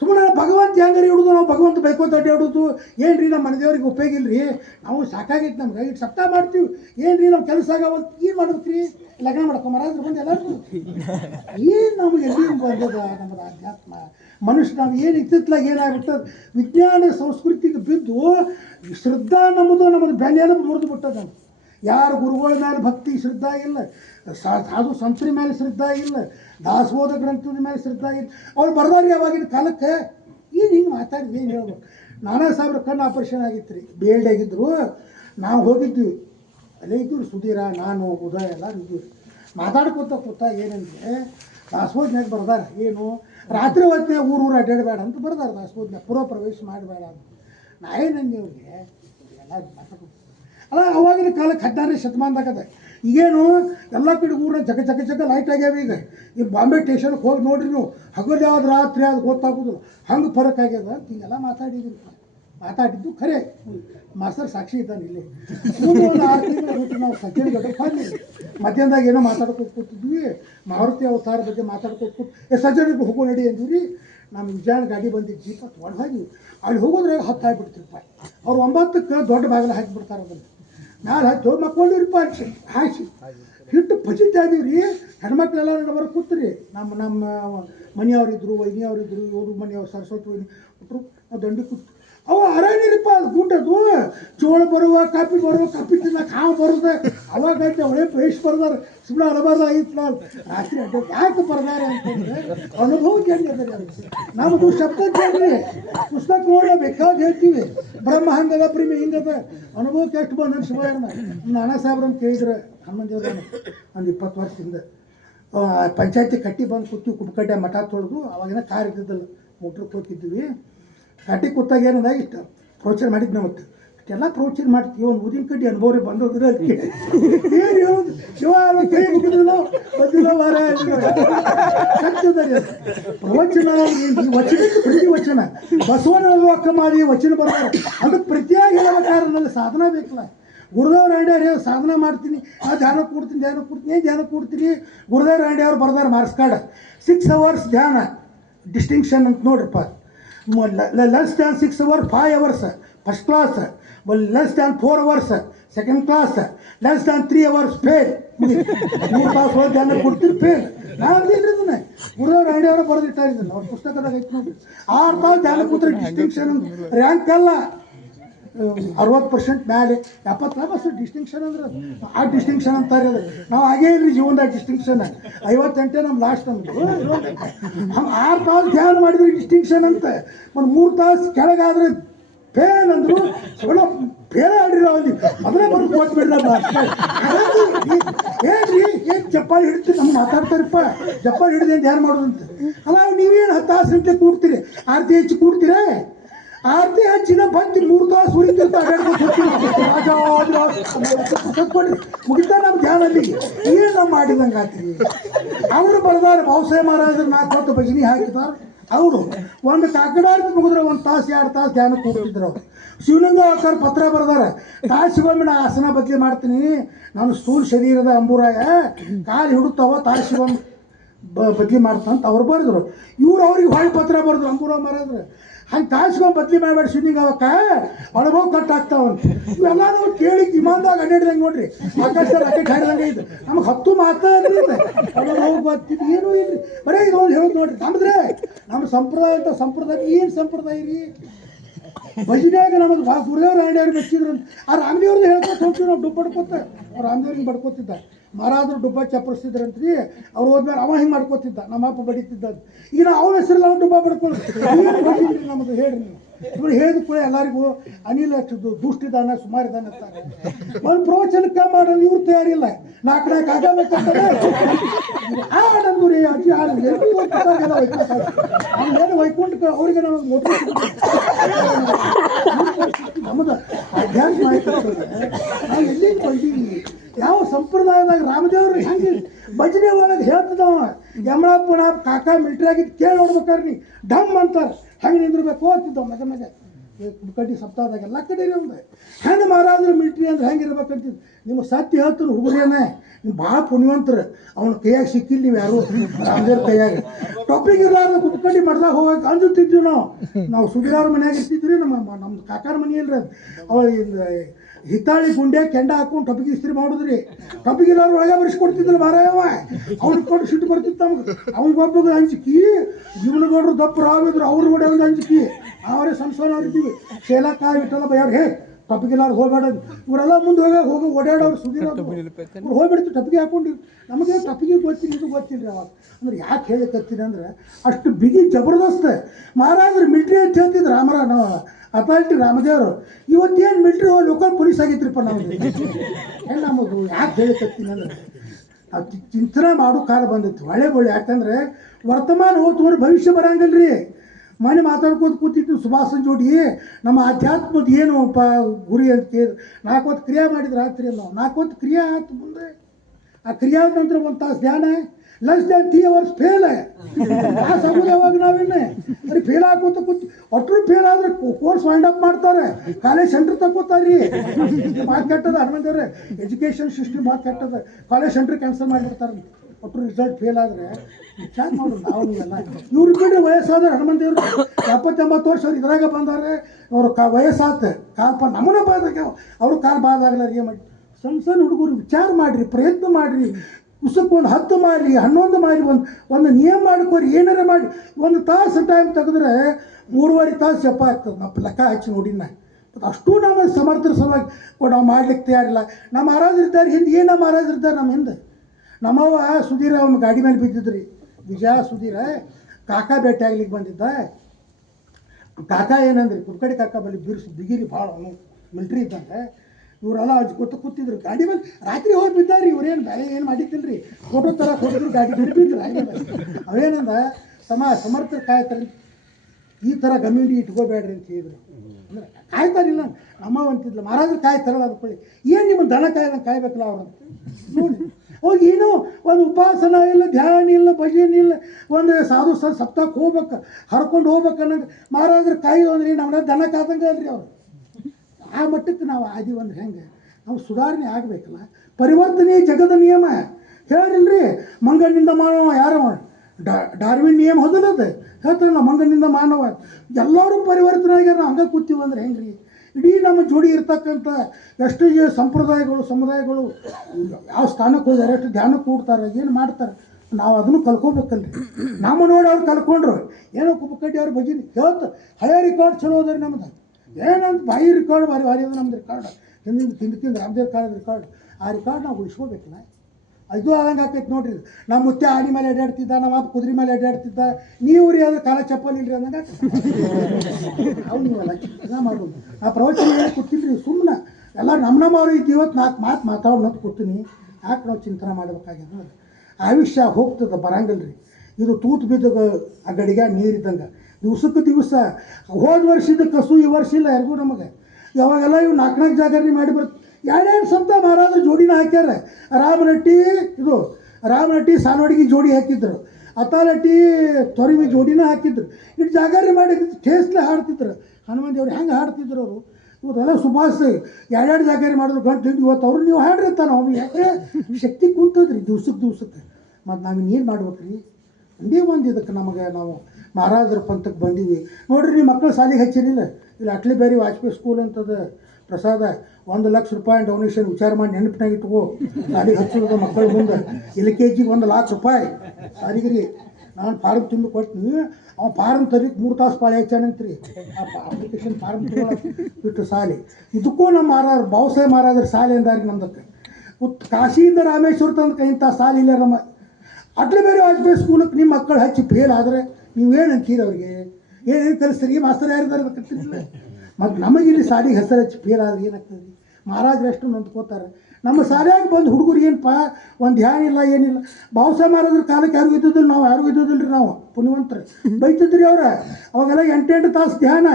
ಸುಮ್ಮನೆ ಭಗವಂತ ಹೆಂಗಾರಿ ಹಿಡಿದು ನಾವು ಭಗವಂತ ಬೈಕೋತ ಅಡ್ಡಾಡೋದು ಏನು ರೀ ನಮ್ಮ ಮನೆದೇವ್ರಿಗೆ ಉಪಯೋಗ ಇಲ್ಲ ರೀ ನಾವು ಸಾಕಾಗೈತೆ ನಮ್ಗೆ ಇಟ್ಟು ಸಪ್ತಾಹ ಮಾಡ್ತೀವಿ ಏನು ರೀ ನಮ್ಮ ಕೆಲಸ ಆಗವಲ್ತು ಏನು ಮಾಡ್ಬೇಕು ರೀ ಲಗ್ನ ಮಾಡ್ಕೊಂಬರಾದ್ರೆ ಬಂದು ಎಲ್ಲರಿಗೂ ಏನು ನಮಗೆ ಎಲ್ಲಿ ಬಂದದ ನಮ್ಮದು ಅಧ್ಯಾತ್ಮ ಮನುಷ್ಯ ನಾವು ಏನು ಇತ್ತಿತ್ತಲಾಗ ಏನಾಗ್ಬಿಟ್ಟದ ವಿಜ್ಞಾನ ಸಂಸ್ಕೃತಿಗೆ ಬಿದ್ದು ಶ್ರದ್ಧಾ ನಮ್ಮದು ಬೆಲೆಯನ್ನು ಮುರಿದು ಬಿಟ್ಟದ ಯಾರು ಗುರುಗಳ ಮೇಲೆ ಭಕ್ತಿ ಶ್ರದ್ಧಾ ಇಲ್ಲ ಸಾಧು ಸಂತರ ಮೇಲೆ ಶ್ರದ್ಧಾ ಇಲ್ಲ ದಾಸಬೋಧ ಗ್ರಂಥದ ಮೇಲೆ ಶ್ರದ್ಧಾ ಇಲ್ಲ ಅವ್ರು ಬರ್ದವ್ರಿಗೆ ಅವಾಗಿನ ಕಾಲಕ್ಕೆ ಏನು ಹಿಂಗೆ ಮಾತಾಡಿದ್ವಿ ಏನು ಹೇಳ್ಬೇಕು ನಾನಾ ಸಾವಿರ ಕಣ್ಣು ಆಪರೇಷನ್ ಆಗಿತ್ತು ರೀ ಬೇಲ್ಡ್ ಆಗಿದ್ರು ನಾವು ಹೋಗಿದ್ವಿ ಅಲ್ಲೇ ಇದ್ದರು ಸುಧೀರ ನಾನು ಉದಯ ಎಲ್ಲರೂ ಇದ್ವಿ ಮಾತಾಡ್ಕೊತ ಏನಂದರೆ ದಾಸಬೋಧನಾಗ ಬರ್ದಾರ ಏನು ರಾತ್ರಿ ಹೊತ್ತಿನಾಗ ಊರು ಅಡ್ಡಾಡಬೇಡ ಅಂತ ಬರ್ದಾರ ದಾಸಬೋಧನಾಗ ಪೂರ್ವ ಪ್ರವೇಶ ಮಾಡಬೇಡ ಅಂತ ನಾ ಏನಂಗೆ ಅವ್ರಿಗೆ ಎಲ್ಲ ಮಾತಾಡ್ಕೊತ ಅಲ್ಲ ಅವಾಗಿನ ಕಾಲಕ್ಕೆ 16ನೇ ಶತಮಾನದಾಗದ ಈಗೇನು ಎಲ್ಲ ಕಡೆ ಊರನ್ನ ಜಗ ಲೈಟ್ ಆಗ್ಯಾವ ಈಗ ಈ ಬಾಂಬೆ ಸ್ಟೇಷನ್ಗೆ ಹೋಗಿ ನೋಡ್ರಿ ನೀವು ಹಗಲು ಯಾವ್ದು ರಾತ್ರಿ ಯಾವ್ದು ಗೊತ್ತಾಗೋದಿಲ್ಲ ಹಂಗೆ ಫರಕ್ ಆಗ್ಯದ ಅಂತ ಹಿಂಗೆಲ್ಲ ಮಾತಾಡಿದ್ದು ಖರೆ ಮಾಸ್ತರ್ ಸಾಕ್ಷಿ ಇದ್ದಾನೆ ಇಲ್ಲಿ ಒಂದು 6 ತಿಂಗಳು ಬಿಟ್ಟು ನಾವು ಸಜ್ಜನ ಗಡ್ಡ ಬಂದ್ವಿ ಮಧ್ಯಾಹ್ನದಾಗ ಏನೋ ಮಾತಾಡ್ಕೊತ ಕೂತಿದ್ವಿ ಮಾರುತಿ ಅವತಾರ ಬಗ್ಗೆ ಮಾತಾಡ್ಕೊತ ಕೂತು ಸಜ್ಜನಿಗೆ ಹೋಗೋ ನಡಿ ಅಂದ್ವಿ ನಮ್ಮ ವಿಜಯನ ಗಾಡಿ ಬಂದಿದ್ದು ಜೀಪ ತೊಗೊಂಡು ಹೋಗಿ ಅಲ್ಲಿ ಹೋಗೋದ್ರಾಗ 10 ಆಗಿಬಿಡ್ತಿರಪ್ಪ ಅವ್ರು 9ಕ್ಕೆ ದೊಡ್ಡ ಬಾಗಿಲು ಹಾಕಿಬಿಡ್ತಾರೆ ಅದನ್ನು ನಾಳೆ ಹಚ್ಚೋ ಮಕ್ಕೊಂಡಿರಪ್ಪ ಹಾಕಿ ಹಿಟ್ಟು ಪಚಿತ ಇದೀವಿ ರೀ ಹೆಣ್ಮಕ್ಳೆಲ್ಲ ಬರೋ ಕೂತ್ರಿ ನಮ್ಮ ಮನೆಯವ್ರಿದ್ರು ವೈನಿಯವ್ರಿದ್ರು ಇವರು ಮನೆಯವ್ರು ಸರಸ್ವತಿ ವೈನಿ ಕೊಟ್ಟರು ನಾವು ದಂಡಿ ಕೂತು ಅವು ಅರಾಣಿರಪ್ಪ ಅದು ಗೂಟದು ಚೋಳ ಬರುವ ಕಾಪಿ ತಿನ್ನಕ್ಕೆ ಹಾವು ಬರೋದೆ ಅವಾಗ ಒಳ್ಳೆ ಪೇಸ್ಟ್ ಬರ್ದಾರೆ ಸುಮ್ಮನೆ ಅಳಬಾರ್ದು ಆಗಿತ್ತು ನಾನು ರಾತ್ರಿ ಅಡ್ಡ ಯಾಕೆ ಬರ್ದಾರೆ ಅಂತಂದರೆ ಅನುಭವಕ್ಕೆ ಹೆಂಗೆ ನಮ್ಮದು ಶಬ್ದ ಕೇಳ್ರಿ ಪುಸ್ತಕ ನೋಡ ಬೇಕಾದ ಹೇಳ್ತೀವಿ ಬ್ರಹ್ಮ ಹಂಗದ ಪ್ರೇಮಿ ಹಿಂಗದ ಅನುಭವಕ್ಕೆ ಎಷ್ಟು ಬಂದು ಶಿವಣ್ಣ ನಾನಾ ಸಾಹೇಬ್ರನ್ನ ಕೇಳಿದ್ರೆ ಹನುಮಂದೇವ್ರ ಒಂದು 20 ವರ್ಷದಿಂದ ಪಂಚಾಯತಿ ಕಟ್ಟಿ ಬಂದು ಕೂತು ಕುಪ್ಪಕಡ್ಡೆ ಮಠ ತೊಳೆದು ಅವಾಗಿನ ಕಾರ್ ಇದ್ದಿದ್ದಲ್ಲ ಮೋಟ್ರಿಗೆ ಹೋಗಿದ್ವಿ ಕಟ್ಟಿ ಕೂತಾಗ ಏನದ ಇಷ್ಟ ಪ್ರವಚನ ಮಾಡಿದ್ದು ನಾವು ಇಷ್ಟೆಲ್ಲ ಪ್ರವಚನ ಮಾಡ್ತೀವಿ ಒಂದು ಊದಿನ ಕಡ್ಡಿ ಅನುಭವ ಬಂದೋದ್ರೆ ಅದಕ್ಕೆ ಏನು ಹೇಳೋದು ಶಿವ ಕೈ ಮುಗಿದ್ರು ನಾವು ಬಂದಿಲ್ಲ ವಾರ ಸತ್ಯದ ಪ್ರವಚನ ವಚನಕ್ಕೆ ಪ್ರತಿ ವಚನ ಬಸವನ ಅಕ್ಕ ಮಾಡಿ ವಚನ ಬರ್ತಾರೆ ಅದಕ್ಕೆ ಪ್ರತಿಯಾಗಿ ಹೇಳಬೇಕಾದ್ರೆ ಸಾಧನ ಬೇಕಲ್ಲ ಗುರುದೇವ್ರ ರಾಂಡ್ಯಾರ ಸಾಧನ ಮಾಡ್ತೀನಿ ಧ್ಯಾನ ಕೊಡ್ತೀನಿ ಗುರುದೇವ್ರ ರಾಂಡೆ ಅವ್ರು ಬರ್ದಾರೆ ಮಾರ್ಕ್ಸ್ ಕಾರ್ಡ್ 6 hours ಧ್ಯಾನ ಡಿಸ್ಟಿಂಕ್ಷನ್ ಅಂತ ನೋಡ್ರಪ್ಪ less than 6 hours 5 hours first class less than 4 hours second class less than 3 hours fail 3 ತಾಸು ಧ್ಯಾನ ಕೊಡ್ತೀರಿ ಫೇಲ್ ನಾನು ಇಲ್ರಿ ಇದನ್ನ ಗುರುದೇವ್ರ ರಾಂಡೆ ಅವರು ಬರೆದಿಟ್ಟಾರಿದ್ದಲ್ಲ ಅವ್ರ ಪುಸ್ತಕದಾಗ ಐತೆ ನೋಡಿ 6 ತಾಸು ಧ್ಯಾನ ಕೂತ್ರೆ ಡಿಸ್ಟಿಂಕ್ಷನ್ ರ್ಯಾಂಕ್ ಅಲ್ಲ 60% ಮೇಲೆ 70% ಡಿಸ್ಟಿಂಕ್ಷನ್ ಅಂದ್ರೆ ಆ ಡಿಸ್ಟಿಂಕ್ಷನ್ ಅಂತಾರೆ ಅದು ನಾವು ಹಾಗೇ ಇಲ್ರಿ ಜೀವನದಾಗ ಡಿಸ್ಟಿಂಕ್ಷನ್ 58 ನಮ್ಮ ಲಾಸ್ಟ್ ನಮ್ಮದು ಹಂಗೆ 6 ತಾಸು ಧ್ಯಾನ ಮಾಡಿದ್ರೆ ಡಿಸ್ಟಿಂಕ್ಷನ್ ಅಂತ ಒಂದು 3 ತಾಸು ಕೆಳಗಾದ್ರೆ ಫೇಲ್ ಅಂದರು ಸೊಳ್ಳ ಫೇಲ್ ಆಡ್ರಿ ಅಲ್ಲಿ ಮೊದಲೇ ಬಂದು ಕೊಟ್ಬಿಡ್ಲ ಏನ್ರಿ ಏನು ಚಪ್ಪಾಳಿ ಹಿಡ್ತೀರಿ ನಮ್ಗೆ ಮಾತಾಡ್ತಾರಪ್ಪ ಚಪ್ಪಾಳಿ ಹಿಡಿದು ಏನು ಧ್ಯಾನ ಮಾಡೋದಂತ ಅಲ್ಲ ನೀವೇನು 10 ತಾಸು ಗಂಟೆ ಕೂಡ್ತೀರಿ ಆರತಿ ಹೆಚ್ಚು ಕೂಡ್ತೀರಾ ಆರತಿ ಹಚ್ಚಿನ ಬಂದು 3 ತಾಸು ಉಳಿತಿರ್ತ ಮುಗಿತಾ ನಮ್ಮ ಧ್ಯಾನ ಅಲ್ಲಿಗೆ ಏನು ನಾವು ಮಾಡಿದಂಗೆ ಆಗ್ತೀವಿ ಅವರು ಬರ್ದಾರೆ ಭಾವಸಾಯ ಮಹಾರಾಜರು 4 ಹೊತ್ತು ಭಜನಿ ಹಾಕಿದ್ದಾರೆ ಅವರು ಒಂದು ಕಾಕಡಾರ್ತಿ ಮುಗಿದ್ರೆ 1 ತಾಸು 2 ತಾಸು ಧ್ಯಾನ ಕೂಡ್ತಿದ್ರು ಅವರು ಶಿವಲಿಂಗ ಆಕಾರ ಪತ್ರ ಬರ್ದಾರೆ ತಾಸಿಗೊಮ್ಮೆ ನಾ ಆಸನ ಬದಲಿ ಮಾಡ್ತೀನಿ ನಾನು ಸ್ಥೂಲ ಶರೀರದ ಅಂಬುರಾಯ ಕಾಲು ಹಿಡುತ್ತಾವ ತಾಸಿಗೊಮ್ಮೆ ಬದಲಿ ಮಾಡ್ತಾನಂತ ಅವ್ರು ಬರೆದ್ರು ಇವ್ರು ಅವ್ರಿಗೆ ಹೊಳ್ಳಿ ಪತ್ರ ಬರೆದ್ರು ಅಂಬುರಾವ್ ಮಹಾರಾಜರು ಹಂಗೆ ತಾಸ್ಕೊಂಡು ಬದ್ಲಿ ಮಾಡಬೇಡ ಸ್ವಿಮ್ಮಿಂಗ್ ಅವಕ್ಕ ಅನುಭವ ಕಟ್ ಆಗ್ತಾವಂತ ಇವೆಲ್ಲ ನಾವು ಕೇಳಿ ಇಮಾನ್ದಾಗ ಅಡ್ಡಾಡ್ದಂಗೆ ನೋಡ್ರಿ ಆಕಾಶ ರಾಕೆಟ್ ಹಾಡಿದಂಗೆ ಇದು ನಮ್ಗೆ 10 ಮಾತಾಡ್ರಿ ಅನುಭವ ಗೊತ್ತಿದ್ದು ಏನೂ ಇಲ್ರಿ ಬರೀ ಇದು ಒಂದು ಹೇಳೋದು ನೋಡ್ರಿ ನಮ್ದ್ರೆ ನಮ್ಮ ಸಂಪ್ರದಾಯ ಅಂತ ಸಂಪ್ರದಾಯ ಏನು ಸಂಪ್ರದಾಯ ರೀ ಭಜನ್ಯಾಗ ನಮ್ಮದು ಗುರುದೇವ್ರು ಹಾಡ್ಯಾರು ಮೆಚ್ಚಿದ್ರು ಅಂತ ಆ ರಾಮದೇವ್ರದ್ದು ಹೇಳ್ಕೊತ ಹೋಗ್ತೀವಿ ನಾವು ಡುಬ್ಬ ಬಡ್ಕೋತ ಅವ್ರು ರಾಮದೇವ್ರಿಗೆ ಬಡ್ಕೋತಿದ್ದ ಮಹಾರಾಜರು ಡುಬ್ಬ ಚಪ್ಪರಿಸ್ತಿದ್ರಂತ್ರಿ ಅವ್ರು ಹೋದ್ಮೇಲೆ ಅವ ಹಿಂಗೆ ಮಾಡ್ಕೋತಿದ್ದ ನಮ್ಮ ಅಪ್ಪ ಬಡಿತಿದ್ದ ಈಗ ನಾವು ಅವನ ಹೆಸರಲ್ಲಿ ನಾವು ಡುಬ್ಬ ಬಡ್ಕೊಳ್ಳಿ ಏನು ಬಡ್ದಿದ್ರಿ ನಮ್ಮದು ಹೇಳ್ರಿ ನೀವು ಇವ್ರು ಹೇಳಿದ ಕೂಡ ಎಲ್ಲರಿಗೂ ಅನಿಲ ದುಷ್ಟಿದಾನ ಸುಮಾರಿದಾನ ಅಂತಾರೆ ಒಂದು ಪ್ರವಚನಕ್ಕೆ ಮಾಡೋದು ಇವ್ರು ತಯಾರಿಲ್ಲ ನಾಲ್ಕು ಆಗಬೇಕಂತಾರೆ ಆಡಂದು ರೀ ಅಜ್ಜಿ ಏನು ವೈಕುಂಠ ಅವ್ರಿಗೆ ನಮಗೆ ಮೊದಲು ನಮ್ಮದು ಅಧ್ಯಾತ್ಮ ಆಯ್ತದೆ ನಾವು ಎಲ್ಲಿಂದ ಬಂದೀವಿ ಯಾವ ಸಂಪ್ರದಾಯದಾಗ ರಾಮದೇವ್ರು ಹೆಂಗೆ ಭಜನೆ ಒಳಗೆ ಹೇಳ್ತದವ ಯಮಳಪ್ಪನ ಕಾಕ ಮಿಲ್ಟ್ರಿ ಆಗಿದ್ದು ಕೇಳಿ ನೋಡ್ಬೇಕಾರೆ ನೀ ಡಮ್ ಅಂತಾರೆ ಹೆಂಗೆ ನಿಂದಿರ್ಬೇಕು ಅಂತಿದ್ದವ ಮಗ ಮಗ ಕಡ್ಡಿ ಸಪ್ತಾಹದಾಗ ಎಲ್ಲ ಕಡೆ ಒಂದು ಹೆಣ್ಣು ಮಹಾರಾಜರು ಮಿಲ್ಟ್ರಿ ಅಂದ್ರೆ ಹೆಂಗೆ ಇರ್ಬೇಕಂತಿದ್ದು ನಿಮ್ಮ ಸತ್ಯ ಹೇಳ್ತಾನೆ ಹುಡುಗರೇನೆ ನೀವು ಭಾಳ ಪುಣ್ಯವಂತರು ಅವನ ಕೈಯಾಗ ಸಿಕ್ಕಿಲ್ಲ ನೀವು ಯಾರು ರಾಮದೇವ್ರ ಕೈಯಾಗ ಟೊಪ್ಪಿಗೆ ಇರಲಾರ್ದ ಕುಪ್ಪಕಡ್ಡಿ ಮಾಡ್ದಾಗ ಹೋಗಕ್ಕೆ ಅಂಜುತ್ತಿದ್ವಿ ನಾವು ಸುಡಿಯವ್ರ ಮನ್ಯಾಗ ಇರ್ತಿದ್ವಿ ನಮ್ಮ ಕಾಕಾರ ಮನೆ ಇಲ್ರಿ ಅದು ಅವ ಹಿತ್ತಾಳಿ ಗುಂಡೆ ಕೆಂಡ ಹಾಕೊಂಡು ಟೊಪ್ಪಿಗೆ ಇಸ್ತ್ರಿ ಮಾಡಿದ್ರಿ ಟೊಪ್ಪಿಗೆ ಇಲ್ಲಾರು ಒಳಗೆ ಬರೆಸ್ಕೊಡ್ತಿದ್ದಿಲ್ಲ ಮಾರಾಯವ ಅವ್ನಿಗೆ ಕೊಟ್ಟು ಸಿಟ್ಟು ಬರ್ತಿತ್ತು ನಮ್ಗೆ ಅವ್ನಿಗೊಬ್ಬಗೆ ಹಂಚಿಕಿ ಜೀವನದವ್ರು ದಪ್ಪ ರಾವಿದ್ರು ಅವ್ರು ಕೂಡ ಒಂದು ಹಂಚಿಕಿ ಅವರೇ ಸಂಸ್ಥಾನವ್ರು ಇದ್ದೀವಿ ಶೇಲಕ್ಕಾಯಿ ಇಟ್ಟಲ್ಲ ಬಯ್ಯವ್ರು ಹೇ ಟೊಪ್ಪಿಗೆಲ್ಲಾರು ಹೋಗ್ಬೇಡ ಇವರೆಲ್ಲ ಮುಂದೆ ಹೋಗಿ ಓಡಾಡೋರು ಸುದಿರೋರು ಇವ್ರು ಹೋಗ್ಬಿಡ್ತೀವಿ ಟೊಪ್ಪಿಗೆ ಹಾಕೊಂಡು ನಮಗೆ ಟೊಪ್ಪಿಗೆ ಗೊತ್ತಿಲ್ಲ ಇದು ಗೊತ್ತಿಲ್ಲ ರೀ ಅವಾಗ ಅಂದ್ರೆ ಯಾಕೆ ಹೇಳಕತ್ತೀನಿ ಅಂದ್ರೆ ಅಷ್ಟು ಬಿಗಿ ಜಬರ್ದಸ್ತ್ ಮಹಾರಾಜರು ಮಿಲ್ಟ್ರಿ ಅಂತ ಹೇಳ್ತಿದ್ರು ನಾವು ಅಥಾರಿಟಿ ರಾಮದೇವರು ಇವತ್ತೇನು ಮಿಲ್ಟ್ರಿ ಹೋಗಿ ಲೋಕಲ್ ಪೊಲೀಸ್ ಆಗಿದ್ರಿಪ್ಪ ನಮ್ಮದು ಏನು ನಮ್ಮದು ಯಾಕೆ ಹೇಳಕತ್ತೀನಿ ಅಂದ್ರೆ ನಾವು ಚಿಂತನೆ ಮಾಡೋ ಕಾಲ ಬಂದಿತ್ತು ಒಳ್ಳೆ ಯಾಕಂದರೆ ವರ್ತಮಾನ ಹೋಗ್ತವ್ರು ಭವಿಷ್ಯ ಬರಂಗಿಲ್ಲ ರೀ ಮನೆ ಮಾತಾಡ್ಕೋತ ಕೂತಿದ್ದು ಸುಭಾಷನ್ ಜೋಡಿ ನಮ್ಮ ಆಧ್ಯಾತ್ಮದ ಏನು ಗುರಿ ಅಂತ ಕೇಳಿದ್ರು 4 ಹೊತ್ತು ಕ್ರಿಯೆ ಮಾಡಿದ್ರೆ ರಾತ್ರಿ ನಾವು 4 ಹೊತ್ತು ಕ್ರಿಯೆ ಆಯ್ತು ಮುಂದೆ ಆ ಕ್ರಿಯೆ ಆದ ನಂತರ 1 ತಾಸು ಧ್ಯಾನ ಲೆಸ್ ದ್ಯಾನ್ 3 hours ಫೇಲ್ ಆ ಸಮುದಾಯವಾಗ ನಾವಿನ್ನೇ ಬರೀ ಫೇಲ್ ಆಗೋತ ಕೂತಿ ಒಟ್ಟರು ಫೇಲ್ ಆದರೆ ಕೋರ್ಸ್ ವೈಂಡ್ ಅಪ್ ಮಾಡ್ತಾರೆ ಕಾಲೇಜ್ ಸೆಂಟ್ರ್ ತಗೋತಾರೆ ರೀ ಭಾಳ ಕೆಟ್ಟದ ಹನುಮಂತವ್ರೆ ಎಜುಕೇಷನ್ ಸಿಸ್ಟಮ್ ಭಾಳ ಕೆಟ್ಟದ ಕಾಲೇಜ್ ಸೆಂಟ್ರ್ ಕ್ಯಾನ್ಸಲ್ ಮಾಡಿಬಿಡ್ತಾರೆ ಒಟ್ಟರು ರಿಸಲ್ಟ್ ಫೇಲ್ ಆದರೆ ವಿಚಾರ ಮಾಡೋದು ನಾವು ನೀವೆಲ್ಲ ಇವ್ರು ಬಿಡ್ರಿ ವಯಸ್ಸಾದ್ರೆ ಹನುಮಂತೇವ್ರು 70-80 ವರ್ಷ ಅವ್ರು ಇದ್ರಾಗ ಬಂದಾರೆ ಅವರು ವಯಸ್ಸಾತ ಕಾಲು ನಮ್ಮನ್ನ ಬಾದಾಗ ಅವರು ಕಾಲು ಬಾದಾಗಲ್ಲ ರೀ ಮಾಡಿ ಸಣ್ಣ ಹುಡುಗರು ವಿಚಾರ ಮಾಡಿರಿ ಪ್ರಯತ್ನ ಮಾಡಿರಿ ಕುಸಕ್ಕೆ ಒಂದು 10 ಮಾಡಲಿ 11 ಮಾಡಲಿ ಒಂದು ನಿಯಮ ಮಾಡ್ಕೋರಿ ಏನಾರ ಮಾಡಿ 1 ತಾಸು ಟೈಮ್ ತೆಗೆದ್ರೆ 3.5 ತಾಸು ಜಪ ಆಗ್ತದೆ ನಾವು ಲೆಕ್ಕ ಹಚ್ಚಿ ನೋಡಿನ ಮತ್ತು ಅಷ್ಟು ನಮ್ಮ ಸಮರ್ಥರ ಸಲುವಾಗಿ ನಾವು ಮಾಡ್ಲಿಕ್ಕೆ ತಯಾರಿಲ್ಲ ನಮ್ಮ ಮಹಾರಾಜರಿದ್ದಾರೆ ಹಿಂದೆ ಏನು ನಮ್ಮ ಮಹಾರಾಜರಿದ್ದಾರೆ ನಮ್ಮ ಹಿಂದೆ ನಮ್ಮವ್ವ ಸುಧೀರ ಅವನ ಗಾಡಿ ಮೇಲೆ ಬಿದ್ದಿದ್ರಿ ವಿಜಯ ಸುಧೀರ ಕಾಕ ಭೇಟಿ ಆಗ್ಲಿಕ್ಕೆ ಬಂದಿದ್ದ ಕಾಕ ಏನಂದ್ರಿ ಕುರ್ಕಡಿ ಕಾಕ ಬಲ್ಲಿ ಬಿಗಿರಿ ಭಾಳ ಅವನು ಮಿಲ್ಟ್ರಿ ಇದ್ದಂಗೆ ಇವರೆಲ್ಲ ಕೂತಿದ್ರು ಗಾಡಿ ಮೇಲೆ ರಾತ್ರಿ ಹೋಗಿ ಬಿದ್ದಾರಿ ಇವ್ರೇನು ಬೇರೆ ಏನು ಮಾಡಿದ್ದಿಲ್ಲ ರೀ ಫೋಟೋ ತರಕ್ಕೆ ಹೋಗಿದ್ರು ಗಾಡಿ ಬಿಟ್ಟಿದ್ರು ಅವೇನಂದ ಸಮರ್ಥರು ಕಾಯ್ತಾರೆ ಈ ಥರ ಗಮ್ಯೂನಿಟಿ ಇಟ್ಕೋಬೇಡ್ರಿ ಅಂತ ಹೇಳಿದ್ರು ಅಂದರೆ ಕಾಯ್ತಾರಿಲ್ಲ ನಮ್ಮ ಅಂತಿದ್ಲು ಮಹಾರಾಜರು ಕಾಯ್ತಾರಲ್ಲ ಅಂದ್ಕೊಳ್ಳಿ ಏನು ನಿಮ್ಮ ದನ ಕಾಯ್ಬೇಕಲ್ಲ ಅವ್ರಂತ ನೋಡಿ ಹೋಗಿ ಏನೋ ಒಂದು ಉಪಾಸನ ಇಲ್ಲ ಧ್ಯಾನ ಇಲ್ಲ ಭಜನೆ ಇಲ್ಲ ಒಂದು ಸಾಧು ಸಪ್ತಾಹಕ್ಕೆ ಹೋಗ್ಬೇಕು ಹರ್ಕೊಂಡು ಹೋಗ್ಬೇಕು ಅನ್ನಂಗೆ ಮಹಾರಾಜರು ಕಾಯ್ದು ಅಂದ್ರೆ ನಮ್ಮನ್ನ ದನ ಕಾದಂಗೆ ಅಲ್ರಿ ಅವರು ಆ ಮಟ್ಟಕ್ಕೆ ನಾವು ಆದೀವಿ ಅಂದ್ರೆ ಹೆಂಗೆ ನಾವು ಸುಧಾರಣೆ ಆಗಬೇಕಲ್ಲ ಪರಿವರ್ತನೆ ಜಗದ ನಿಯಮ ಹೇಳಿಲ್ರಿ ಮಂಗನಿಂದ ಮಾನವ ಯಾರವ ಡಾರ್ವಿನ್ ನಿಯಮ ಹೋದಲ್ಲದು ಹೇಳ್ತಾರಲ್ಲ ಮಂಗನಿಂದ ಮಾನವ ಎಲ್ಲರೂ ಪರಿವರ್ತನೆ ಆಗ್ಯಾರ ನಾವು ಹಂಗೆ ಕೂತೀವಿ ಅಂದ್ರೆ ಹೆಂಗೆ ರೀ ಇಡೀ ನಮ್ಮ ಜೋಡಿ ಇರ್ತಕ್ಕಂಥ ಎಷ್ಟು ಸಂಪ್ರದಾಯಗಳು ಸಮುದಾಯಗಳು ಯಾವ ಸ್ಥಾನಕ್ಕೆ ಹೋದಾರೆ ಎಷ್ಟು ಧ್ಯಾನಕ್ಕೆ ಕೂಡ್ತಾರೆ ಏನು ಮಾಡ್ತಾರೆ ನಾವು ಅದನ್ನು ಕಲ್ಕೋಬೇಕಲ್ರಿ ನಮ್ಮ ನೋಡಿ ಅವ್ರು ಕಲ್ಕೊಂಡ್ರು ಏನೋ ಕುಪ್ಪಕಡ್ಡಿ ಅವ್ರ ಭಜನೆ ಹೇಳ್ತ ಹಳೆ ರೆಕಾರ್ಡ್ ಚಲೋ ಅದ ನಮ್ದು ಏನಂತ ಬಾಯಿ ರೆಕಾರ್ಡ್ ಭಾರಿ ಅದ ನಮ್ದು ರೆಕಾರ್ಡ್ ಹಿಂದಿನ ರಾಮದೇವ್ರ ಕಾಲದ ರೆಕಾರ್ಡ್ ಆ ರೆಕಾರ್ಡ್ ನಾವು ಉಳಿಸ್ಕೋಬೇಕಲ್ಲ ಇದು ಆದಂಗೆ ಆಕೈತೆ ನೋಡ್ರಿ ನಮ್ಮ ಮುತ್ತೆ ಆಡಿ ಮೇಲೆ ಅಡ್ಡಾಡ್ತಿದ್ದ ನಮ್ಮ ಅಪ್ಪ ಕುದುರೆ ಮೇಲೆ ಅಡ್ಡಾಡ್ತಿದ್ದ ನೀವು ರೀ ಅದ್ರ ಕಾಲ ಚಪ್ಪಲ್ ಇಲ್ರಿ ಅಂದಂಗೆ ಅವ್ನು ನೀವಲ್ಲ ಚಿಂತೆ ಮಾಡೋದು ಆ ಪ್ರವಚನ ಹೇಳಿ ಕೂತಿಲ್ರಿ ಸುಮ್ಮನೆ ಎಲ್ಲ ನಮ್ಮವ್ರು ಇದ್ದು ಇವತ್ತು 4 ಮಾತು ಮಾತಾಡೋದು ಕೂತೀನಿ ಯಾಕೆ ನಾವು ಚಿಂತನೆ ಮಾಡಬೇಕಾಗ್ಯದ ಆಯುಷ್ಯ ಹೋಗ್ತದೆ ಬರಂಗಿಲ್ಲ ರೀ ಇದು ತೂತು ಬಿದ್ದ ಆ ಗಡಿಗೆ ನೀರಿದ್ದಂಗೆ ದಿವ್ಸಕ್ಕೆ ದಿವಸ ಹೋದ ವರ್ಷದ ಕಸು ಈ ವರ್ಷ ಇಲ್ಲ ಯಾರಿಗೂ ನಮಗೆ ಯಾವಾಗೆಲ್ಲ ಇವು 4 ಜಾಗರಣೆ ಮಾಡಿ ಬರ್ತ 2 ಸಂತ ಮಹಾರಾಜರು ಜೋಡಿನ ಹಾಕ್ಯಾರ ರಾಮನಟ್ಟಿ ಸಾನವಾಡಿಗೆ ಜೋಡಿ ಹಾಕಿದ್ರು ಅತಾಲಟ್ಟಿ ತೊರಿವಿ ಜೋಡಿನ ಹಾಕಿದ್ರು ಇಟ್ಟು ಜಾಗರಣೆ ಮಾಡಿ ಠೇಸ್ಲೆ ಹಾಡ್ತಿದ್ರು ಹನುಮಂತ ದೇವ್ರು ಹೆಂಗೆ ಹಾಡ್ತಿದ್ರು ಅವರು ಇವತ್ತೆಲ್ಲ ಸುಭಾಷ್ 2 ಜಾಗರಣೆ ಮಾಡಿದ್ರು ಗಂಟು ಇವತ್ತು ಅವ್ರು ನೀವು ಹಾಡ್ರಿರ್ತಾನೆ ಅವ್ನು ಯಾಕೆ ಶಕ್ತಿ ಕುಂತದ್ರಿ ದಿವ್ಸಕ್ಕೆ ಮತ್ತು ನಾವಿನ್ನೇನು ಮಾಡ್ಬೇಕು ರೀ ಒಂದೇ ಒಂದು ಇದಕ್ಕೆ ನಮಗೆ ನಾವು ಮಹಾರಾಜರ ಪಂಥಕ್ಕೆ ಬಂದೀವಿ ನೋಡ್ರಿ. ನಿಮ್ಮ ಮಕ್ಕಳು ಶಾಲೆಗೆ ಹಚ್ಚಿರಿಲ್ಲ, ಇಲ್ಲಿ ಅಟ್ಲಿ ಬೇರೆ ವಾಜಪೇಯಿ ಸ್ಕೂಲ್ ಅಂತದ ಪ್ರಸಾದ, 1,00,000 ರೂಪಾಯಿ ಡೊನೇಷನ್ ವಿಚಾರ ಮಾಡಿ ನೆನಪಿನಾಗ ಇಟ್ಕೋ. ಶಾಲೆಗೆ ಹಚ್ಚಿರೋದು ಮಕ್ಕಳ ಮುಂದೆ LKG 1,00,000 ರೂಪಾಯಿ ಸಾರಿಗಿರಿ. ನಾನು ಫಾರಮ್ ತುಂಬಿ ಕೊಟ್ಟು ಅವ್ನು ಫಾರಮ್ ತರಲಿಕ್ಕೆ 3 ತಾಸು ಪಾಳೆ ಹಚ್ಚಾನಂತ್ರಿ. ಆ ಅಪ್ಲಿಕೇಶನ್ ಫಾರಮ್ ಬಿಟ್ಟು ಶಾಲೆ ಇದಕ್ಕೂ ನಮ್ಮ ಮಹಾರಾಜರು ಬಾಬಾಸಾಹೇಬ್ ಮಹಾರಾಜರ ಶಾಲೆ ಅಂದಾರಿ. ನಮ್ದಕ್ಕೆ ಕಾಶಿಯಿಂದ ರಾಮೇಶ್ವರ ತನಕ ಇಂಥ ಶಾಲೆ ಇಲ್ಲ ನಮ್ಮ ಅಟ್ಲಿ ಬೇರೆ ವಾಜಪೇಯಿ ಸ್ಕೂಲಕ್ಕೆ. ನಿಮ್ಮ ಮಕ್ಕಳು ಹಚ್ಚಿ ಫೇಲ್ ಆದರೆ ನೀವೇನು ಅಂತೀರಿ ಅವ್ರಿಗೆ? ಏನೇನು ಕಲಿಸ್ತೀರಿ? ಮಾಸ್ತರ್ ಯಾರಿದ್ದಾರೆ ಕಲಿಸ್ತಿಲ್ಲ. ಮತ್ತು ನಮಗಿಲ್ಲಿ ಶಾಲೆಗೆ ಹೆಸರು ಹಚ್ಚಿ ಫೇಲ್ ಆದ್ರೆ ಏನಾಗ್ತದೆ? ಮಹಾರಾಜರು ಎಷ್ಟು ನೊಂದ್ಕೋತಾರೆ. ನಮ್ಮ ಶಾಲೆಯಾಗ ಬಂದು ಹುಡುಗರು ಏನಪ್ಪ ಒಂದು ಧ್ಯಾನ ಇಲ್ಲ, ಏನಿಲ್ಲ. ಬಾಬಾಸಾಹೇಬ್ ಮಹಾರಾಜರ ಕಾಲಕ್ಕೆ ಯಾರಿಗೂ ಇದ್ದಿದ್ದಿಲ್ಲ, ನಾವು ಯಾರಿಗೂ ಇದ್ದಿದ್ದಿಲ್ಲ ರೀ. ನಾವು ಪುಣ್ಯವಂತರು ಬೈತಿದ್ರಿ ಅವ್ರ. ಅವಾಗೆಲ್ಲ 8 ತಾಸು ಧ್ಯಾನ.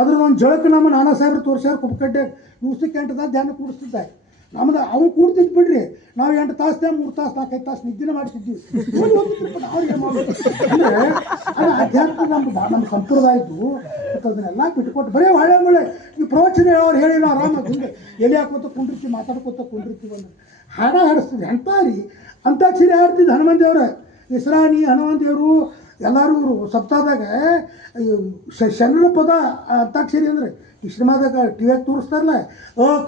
ಅದ್ರದ್ದೊಂದು ಜಳಕ್ಕೆ ನಮ್ಮ ನಾನಾ ಸಾಹೇಬ್ರು ತೋರಿಸ್ಯಾರ ಕುಪ್ಪಕಡ್ಡೆ. ದಿವ್ಸಕ್ಕೆ 8 ತಾಸು ಧ್ಯಾನ ಕೂಡಿಸ್ತಿದ್ದ. ನಮ್ದು ಅವ್ನು ಕೂಡ್ತಿದ್ದು ಬಿಡ್ರಿ. ನಾವು 8 ತಾಸು 3 ತಾಸು 4-5 ತಾಸು ನಿದ್ದಿನ ಮಾಡ್ತಿದ್ವಿ. ಅವ್ರಿಗೆ ಅಂದರೆ ಅದು ಅಧ್ಯಾತ್ಮ ನಮ್ಮ ಸಂಪ್ರದಾಯದ್ದು. ಮತ್ತು ಅದನ್ನೆಲ್ಲ ಬಿಟ್ಕೊಟ್ಟು ಬರೀ ಒಳ್ಳೆ ಈ ಪ್ರವಚನ ಹೇಳೋರು ಹೇಳಿ ನಾವು ಆರಾಮಾಗಿ ಹಿಂಗೆ ಎಲೆ ಹಾಕೋತ ಕುಂಡಿರ್ತೀವಿ, ಮಾತಾಡ್ಕೋತ ಕುಂಡಿರ್ತೀವಿ. ಅಂದ್ರೆ ಹಾಡ ಹಾಡಿಸ್ತಿದ್ವಿ. ಎಂಥ ರೀ ಅಂತಾಕ್ಷರಿ ಆಡ್ತಿದ್ದು ಹನುಮಂತೇವ್ರ. ಹೆಸರಾಣಿ ಹನುಮಂತೇವರು ಎಲ್ಲರೂ ಸಪ್ತಾಹದಾಗ ಶರಣರ ಪದ ಅಂತಾಕ್ಷರಿ ಅಂದರೆ ಈ ಸಿನಿಮಾದಾಗ ಟಿವಿಯಾಗ ತೋರಿಸ್ತಾರಲ್ಲ,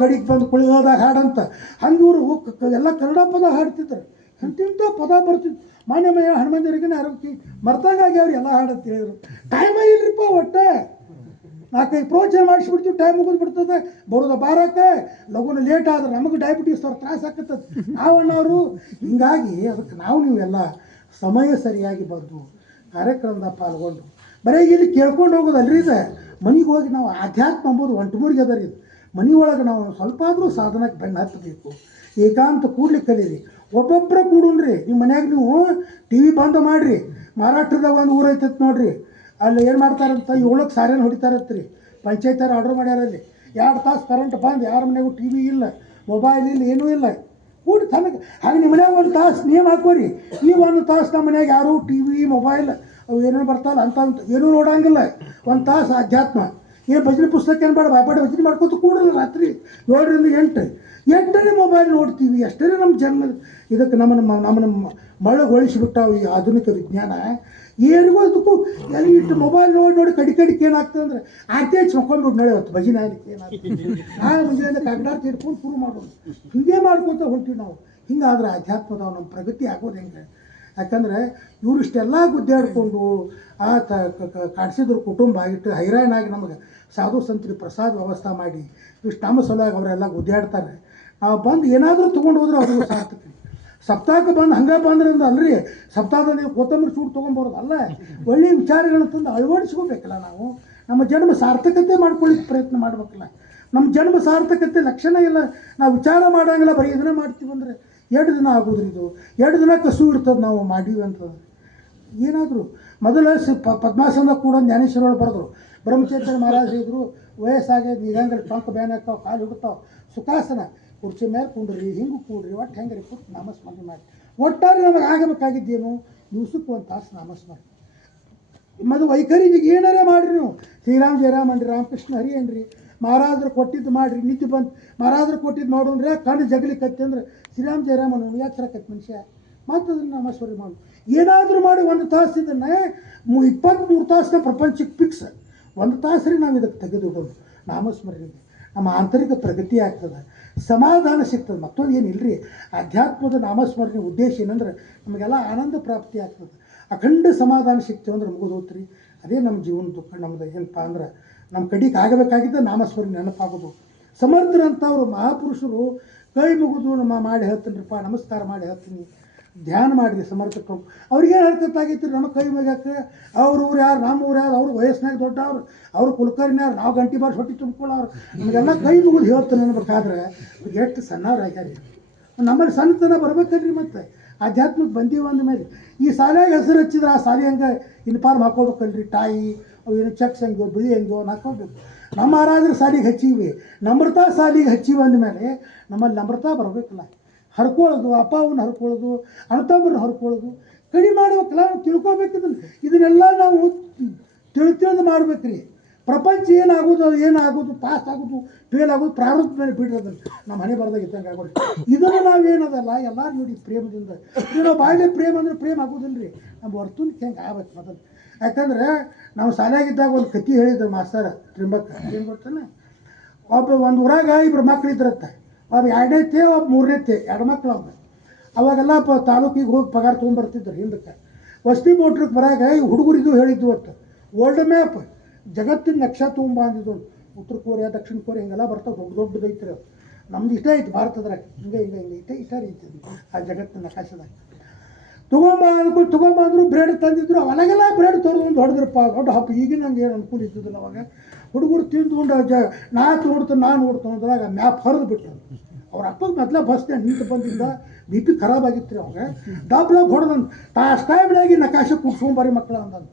ಕಡಿಗೆ ಬಂದು ಕುಳಿಯೋದಾಗ ಹಾಡಂತ ಹಂಗೆ ಇವರು ಎಲ್ಲ ಕನ್ನಡ ಪದ ಹಾಡ್ತಿದ್ರು. ಎಂತಿಂಥ ಪದ ಬರ್ತಿತ್ತು. ಮಾನ್ಯಮಯ್ಯ ಹನುಮಂತೇವರಿಗೆ ಆರೋಗ್ಯ ಮರ್ತಾಗಾಗಿ ಅವ್ರು ಎಲ್ಲ ಹಾಡಂತ ಹೇಳಿದ್ರು. ಟೈಮ ಇಲ್ರಿಪ್ಪ ಒಟ್ಟೆ 4-5 ಪ್ರವಚನ ಮಾಡಿಸ್ಬಿಡ್ತೀವಿ, ಟೈಮ್ ಮುಗಿದು ಬಿಡ್ತದೆ. ಬರೋದು ಬಾರಕ್ಕೆ ಲಘುನ ಲೇಟ್ ಆದ್ರೆ ನಮಗೆ ಡಯಾಬಿಟೀಸ್ ಅವ್ರು ತ್ರಾಸ ಆಗ್ತದೆ ನಾವನ್ನೋರು. ಹಿಂಗಾಗಿ ಅದಕ್ಕೆ ನೀವೆಲ್ಲ ಸಮಯ ಸರಿಯಾಗಿ ಬಂದು ಕಾರ್ಯಕ್ರಮದಾಗ ಪಾಲ್ಗೊಂಡು ಬರೀ ಇಲ್ಲಿ ಕೇಳ್ಕೊಂಡು ಹೋಗೋದಲ್ರಿ. ಇದು ಮನೆಗೆ ಹೋಗಿ ನಾವು ಅಧ್ಯಾತ್ಮ ಅಂಬೋದು ಒಂಟುಮೂರಿಗೆ ಅದ ರೀ. ಇದು ಮನೆ ಒಳಗೆ ನಾವು ಸ್ವಲ್ಪ ಆದರೂ ಸಾಧನಕ್ಕೆ ಬೆನ್ನು ಹತ್ತಬೇಕು. ಏಕಾಂತ ಕೂಡ್ಲಿಕ್ಕೆ ಕಲೀರಿ. ಒಬ್ಬೊಬ್ಬರ ಕೂಡುನ್ರಿ. ನಿಮ್ಮ ಮನ್ಯಾಗ ನೀವು TV ಬಂದ್ ಮಾಡಿರಿ. ಮಹಾರಾಷ್ಟ್ರದಾಗ ಒಂದು ಊರು ಐತೈತೆ ನೋಡ್ರಿ, ಅಲ್ಲಿ ಏನು ಮಾಡ್ತಾರಂತ 7ಕ್ಕೆ ಸಾರೇನು ಹೊಡಿತಾರಂತ್ರಿ. ಪಂಚಾಯತ್ಯಾರು ಆರ್ಡ್ರ್ ಮಾಡ್ಯಾರಲ್ಲಿ 2 ತಾಸು ಕರೆಂಟ್ ಬಂದು ಯಾರ ಮನೆಗೂ TV ಇಲ್ಲ, ಮೊಬೈಲ್ ಇಲ್ಲ, ಏನೂ ಇಲ್ಲ. ಕೂಡಿ ತನಕ ಹಾಗೆ ನಿಮ್ಮ ಮನ್ಯಾಗ 1 ತಾಸು ನೇಮ್ ಹಾಕೋರಿ. ಈ 1 ತಾಸು ನಮ್ಮ ಮನ್ಯಾಗ ಯಾರೂ TV ಮೊಬೈಲ್ ಅವು ಏನೇನು ಬರ್ತಾವಲ್ಲ ಅಂತ ಏನೂ ನೋಡೋಂಗಿಲ್ಲ. 1 ತಾಸು ಅಧ್ಯಾತ್ಮ. ಏನು ಭಜನೆ ಪುಸ್ತಕ ಏನು ಬೇಡ, ಬಾಪಾಟ ಭಜನೆ ಮಾಡ್ಕೊತ ಕೂಡ್ರಲ್ಲ. ರಾತ್ರಿ 7ರಿಂದ 8 ಮೊಬೈಲ್ ನೋಡ್ತೀವಿ. ಅಷ್ಟೇ ನಮ್ಮ ಜನ್ಮ. ಇದಕ್ಕೆ ನಮ್ಮನ್ನು ಮಳಗೊಳಿಸಿಬಿಟ್ಟಾವು ಈ ಆಧುನಿಕ ವಿಜ್ಞಾನ. ಏನಿಗೂ ಅದಕ್ಕೂ ಎಲ್ಲಿ ಇಟ್ಟು ಮೊಬೈಲ್ ನೋಡಿ ಕಡಿಕೆ ಏನಾಗ್ತದೆ ಅಂದರೆ ಆರ್ತಿ ಹಚ್ಚಿ ಮಕ್ಕೊಂಡ್ಬಿಟ್ಟು ನೋಡಿ ಅವತ್ತು ಭಜನೆ ಆಗಲಿಕ್ಕೆ ಏನಾಗ್ತದೆ. ನಾನು ಮುಂಜಾನೆ ಕಾಗದಾರ ತಿರ್ಕೊಂಡು ಶುರು ಮಾಡೋದು. ಹೀಗೆ ಮಾಡ್ಕೊತ ಹೊಂಟೀವಿ ನಾವು. ಹಿಂಗಾದ್ರೆ ಅಧ್ಯಾತ್ಮದವು ನಮ್ಮ ಪ್ರಗತಿ ಆಗೋದು ಹೆಂಗೆ? ಯಾಕಂದರೆ ಇವರು ಇಷ್ಟೆಲ್ಲ ಗುದ್ದಾಡಿಕೊಂಡು ಕಾಡಿಸಿದ್ರು ಕುಟುಂಬ ಇಟ್ಟು ಹೈರಾಣಾಗಿ ನಮಗೆ ಸಾಧು ಸಂತರಿ ಪ್ರಸಾದ ವ್ಯವಸ್ಥೆ ಮಾಡಿ ಇಷ್ಟು ನಮ್ಮ ಸಲುವಾಗಿ ಅವರೆಲ್ಲ ಗುದ್ದಾಡ್ತಾರೆ. ನಾವು ಬಂದು ಏನಾದರೂ ತೊಗೊಂಡು ಹೋದ್ರೆ ಅವ್ರಿಗೂ ಸಾರ್ಥಕ. ಸಪ್ತಾಹಕ್ಕೆ ಬಂದು ಹಂಗೆ ಬಂದ್ರಿಂದ ಅಲ್ರಿ, ಸಪ್ತಾಹದಲ್ಲಿ ಕೊತ್ತಂಬರಿ ಚೂಡು ತೊಗೊಂಬರೋದು ಅಲ್ಲ. ಒಳ್ಳೆಯ ವಿಚಾರಗಳನ್ನ ತಂದು ಅಳವಡಿಸ್ಕೋಬೇಕಲ್ಲ. ನಾವು ನಮ್ಮ ಜನ್ಮ ಸಾರ್ಥಕತೆ ಮಾಡ್ಕೊಳ್ಳಿಕ್ಕೆ ಪ್ರಯತ್ನ ಮಾಡ್ಬೇಕಲ್ಲ. ನಮ್ಮ ಜನ್ಮ ಸಾರ್ಥಕತೆ ಲಕ್ಷಣ ಇಲ್ಲ. ನಾವು ವಿಚಾರ ಮಾಡೋಂಗಿಲ್ಲ, ಬರೀ ಇದನ್ನೇ ಮಾಡ್ತೀವಿ ಅಂದರೆ 2 ದಿನ ಆಗೋದ್ರಿ. ಇದು 2 ದಿನ ಕಸು ಇರ್ತದೆ ನಾವು ಮಾಡೀವಿ ಅಂತಂದ್ರೆ. ಏನಾದರೂ ಮೊದಲ ಪದ್ಮಾಸನದಾಗ ಕೂಡ ಜ್ಞಾನೇಶ್ವರಗಳು ಬರೆದ್ರು. ಬ್ರಹ್ಮಚರ್ಯ ಮಹಾರಾಜ ಇದ್ರು, ವಯಸ್ಸಾಗ್ಯದ ಈಗಂದ್ರೆ ಟೊಂಕ ಬ್ಯಾನ್ ಆಗ್ತಾವೆ, ಕಾಲು ಹಿಡ್ತಾವೆ. ಸುಖಾಸನ ಕುರ್ಚಿ ಮೇಲೆ ಕುಂಡ್ರಿ, ಹಿಂಗೆ ಕೂಡ್ರಿ, ಒಟ್ಟು ಹೆಂಗೆ ರೀ ಕೊಟ್ಟು ನಾಮಸ್ಮರಣೆ ಮಾಡಿ. ಒಟ್ಟಾರೆ ನಮಗೆ ಆಗಬೇಕಾಗಿದ್ದೇನು? ದಿವ್ಸಕ್ಕೆ 1 ತಾಸು ನಾಮಸ್ಮರಣೆ. ಮತ್ತು ವೈಖರಿಗೆ ಏನಾರೇ ಮಾಡಿರಿ ನೀವು. ಶ್ರೀರಾಮ್ ಜಯರಾಮ್ ಅನ್ರಿ, ರಾಮಕೃಷ್ಣ ಹರಿ ಅನ್ರಿ, ಮಹಾರಾಜರು ಕೊಟ್ಟಿದ್ದು ಮಾಡಿರಿ. ನಿದ್ದೆ ಬಂದು ಮಹಾರಾಜರು ಕೊಟ್ಟಿದ್ದು ಮಾಡೋನ್ರಿ. ಕಣ್ಣು ಜಗಲಿಕತ್ತಿ ಅಂದ್ರೆ ಶ್ರೀರಾಮ್ ಜಯರಾಮ್ ಅನ್ನೋನು ಯಾತ್ರಾಕತ್ತಿ ಮನುಷ್ಯ. ಮತ್ತು ಅದನ್ನು ನಾಮಸ್ಮರಣೆ ಮಾಡು. ಏನಾದರೂ ಮಾಡಿ 1 ತಾಸು ಇದನ್ನು 23 ತಾಸನ್ನ ಪ್ರಪಂಚಕ್ಕೆ ಫಿಕ್ಸ್. 1 ತಾಸು ರೀ ನಾವು ಇದಕ್ಕೆ ತೆಗೆದುಕೊಂಡು ನಾಮಸ್ಮರಣೆಗೆ ನಮ್ಮ ಆಂತರಿಕ ಪ್ರಗತಿ ಆಗ್ತದೆ, ಸಮಾಧಾನ ಸಿಗ್ತದೆ. ಮತ್ತೊಂದು ಏನಿಲ್ಲರಿ. ಅಧ್ಯಾತ್ಮದ ನಾಮಸ್ಮರಣೆ ಉದ್ದೇಶ ಏನಂದ್ರೆ ನಮಗೆಲ್ಲ ಆನಂದ ಪ್ರಾಪ್ತಿ ಆಗ್ತದೆ. ಅಖಂಡ ಸಮಾಧಾನ ಸಿಗ್ತೇವೆ ಅಂದ್ರೆ ಮುಗಿದೋತ್ರಿ. ಅದೇ ನಮ್ಮ ಜೀವನ ದುಃಖ. ನಮ್ದು ಏನಪ್ಪ ಅಂದ್ರೆ ನಮ್ಮ ಕಡೆಗೆ ಆಗಬೇಕಾಗಿದ್ದ ನಾಮಸ್ಮರಣೆ ನೆನಪಾಗೋದು. ಸಮರ್ಥರಂಥವ್ರು ಮಹಾಪುರುಷರು ಕೈ ಮುಗಿದು ಮಾಡಿ ಹೇಳ್ತೀನಿರಪ್ಪ, ನಮಸ್ಕಾರ ಮಾಡಿ ಹೇಳ್ತೀನಿ, ಧ್ಯಾನ ಮಾಡಿರಿ ಸಮರ್ಥಕರು. ಅವ್ರಿಗೇನು ಹೇಳ್ತಾಗೈತಿ ನಮ್ಮ ಕೈ ಮುಗ್ಯಾಕೆ? ಅವ್ರ ಊರು ಯಾರು, ನಮ್ಮ ಊರು ಯಾರು, ಅವ್ರು ವಯಸ್ಸಿನಾಗ ದೊಡ್ಡವ್ರು, ಅವ್ರು ಕುಲಕರ್ಣಿ ಯಾರು, ನಾವು ಗಂಟೆ ಬಾರಿಸಿ ಹೊಟ್ಟೆ ತುಂಬ್ಕೊಳ್ಳೋರು. ನಮಗೆಲ್ಲ ಕೈ ಮುಗಿದು ಹೇಳ್ತಾನೆ ಅನ್ಬೇಕಾದ್ರೆ ಎಷ್ಟು ಸಣ್ಣವ್ರು ಆಗ್ಯಾರಿ. ನಮ್ಮಲ್ಲಿ ಸಣ್ಣತನ ಬರ್ಬೇಕಲ್ರಿ. ಮತ್ತು ಆಧ್ಯಾತ್ಮಕ್ಕೆ ಬಂದೀವಿ ಅಂದಮೇಲೆ ಈ ಶಾಲೆಯಾಗ ಹೆಸರು ಹಚ್ಚಿದ್ರೆ ಆ ಶಾಲೆ ಹಂಗೆ ಇನ್ಫಾರ್ಮ್ ಹಾಕೋಬೇಕಲ್ರಿ. ಟಾಯಿ ಅವು ಏನು ಚೆಕ್ಸ್ ಹೆಂಗೋ ಬಿಳಿ ಹೆಂಗೋ ಹಾಕೋಬೇಕು. ನಮ್ಮ ಆರಾದ್ರೆ ಶಾಲೆಗೆ ಹಚ್ಚೀವಿ, ನಮ್ರತಾ ಶಾಲೆಗೆ ಹಚ್ಚೀವಿ ಅಂದಮೇಲೆ ನಮ್ಮಲ್ಲಿ ನಮ್ರತಾ ಬರಬೇಕಲ್ಲ. ಹರ್ಕೊಳ್ಳೋದು, ಅಪ್ಪ ಅವನ್ನ ಹರ್ಕೊಳ್ಳೋದು, ಅಣ್ಣತಮ್ಮರನ್ನ ಹರ್ಕೊಳ್ಳೋದು ಕಡಿಮೆ ಮಾಡ್ಬೇಕಲ್ಲ. ನಾವು ತಿಳ್ಕೊಬೇಕಿದ್ದನ್ನು. ಇದನ್ನೆಲ್ಲ ನಾವು ತಿಳಿದು ಮಾಡ್ಬೇಕು ರೀ. ಪ್ರಪಂಚ ಏನಾಗೋದು ಅದು ಏನಾಗೋದು ಪಾಸ್ ಆಗೋದು ಫೇಲ್ ಆಗೋದು ಪ್ರಾರಂಭ ಮೇಲೆ ಬಿಡಿರೋದನ್ನು ನಮ್ಮ ಹಣೆ ಬರದಾಗ ಇದ್ದಂಗೆ ಆಗೋದು. ಇದನ್ನು ನಾವೇನದಲ್ಲ ಎಲ್ಲರೂ ನೋಡಿ ಪ್ರೇಮದಿಂದ ಏನೋ ಬಾಯಿಲೆ ಪ್ರೇಮ ಅಂದರೆ ಪ್ರೇಮ ಆಗೋದಿಲ್ಲ ರೀ. ನಮ್ಮ ವರ್ತುನಕ್ಕೆ ಹೆಂಗೆ ಆಗ್ಬೇಕು ಮೊದಲು. ಯಾಕಂದ್ರೆ ನಾವು ಶಾಲೆಯಾಗಿದ್ದಾಗ ಒಂದು ಕತೆ ಹೇಳಿದ್ರು ಮಾಸ್ತರ ತ್ರಿಂಬಕ್ಕ ಏನು ಗೊತ್ತಾನೆ, ಒಂದು ಊರಾಗ ಇಬ್ಬರು ಮಕ್ಳು ಇದ್ರತ್ತೆ. ಒಬ್ಬ ಎರಡನೇತೆ ಒಬ್ಬ ಮೂರನೇತೆ ಎರಡು ಮಕ್ಳು ಅವ್ರು. ಅವಾಗೆಲ್ಲ ತಾಲೂಕಿಗೆ ಹೋಗಿ ಪಗಾರ ತೊಗೊಂಬರ್ತಿದ್ರು ಹಿಂದಕ್ಕೆ. ವಸತಿ ಮೋಟ್ರಿಗೆ ಬರಾಗ ಈ ಹುಡುಗರಿದು ಹೇಳಿದ್ದು ಹೊತ್ತು ವರ್ಲ್ಡ್ ಮ್ಯಾಪ್ ಜಗತ್ತಿನ ನಕ್ಷಾ ತೊಗೊಂಬ ಅಂದಿದ್ದು. ಉತ್ತರ ಕೊರಿಯಾ ದಕ್ಷಿಣ ಕೊರಿಯಾ ಹಿಂಗೆಲ್ಲ ಬರ್ತಾವೆ, ದೊಡ್ಡ ದೊಡ್ಡದು ಐತ್ರಿ ಅದು. ನಮ್ದು ಇಷ್ಟ ಐತಿ ಭಾರತದ್ರಾಗ ಹಿಂಗೆ ಹಿಂಗೆ ಹಿಂಗೆ ಇಷ್ಟ ರೀತಿ ಆ ಜಗತ್ತಿನ ನಕಾಶದಾಗ ತೊಗೊಂಬಂದ್ರು. ಬ್ರೆಡ್ ತಂದಿದ್ರು. ಅವಾಗೆಲ್ಲ ಬ್ರೆಡ್ ತೊಗೊಂಡು ಹೊಡೆದ್ರಪ್ಪ ದೊಡ್ಡ ಹಬ್ಬ. ಈಗಿನ ನಂಗೆ ಏನು ಅನುಕೂಲ ಇದ್ದಿದ್ದಿಲ್ಲ ಅವಾಗ. ಹುಡುಗರು ತಿಂದು ನಾನು ನೋಡ್ತು ಅಂದ್ರಾಗ ಮ್ಯಾಪ್ ಹರಿದು ಬಿಟ್ಟರು. ಅವ್ರ ಅಪ್ಪಗೆ ಮೊದಲ ಬಸ್ ನಿಂತು ಬಂದಿಂದ ಬಿ ಪಿ ಖರಾಬ್ ಆಗಿತ್ತು ರೀ ಅವಾಗ. ಡಬ್ಲಾಗ ಹೊಡೆದಂತ ಅಷ್ಟು ಟೈಮ್ನಾಗಿ ನಕಾಶೆ ಕುಡ್ಸ್ಕೊಂಬರಿ ಮಕ್ಕಳು ಅಂದಂತ.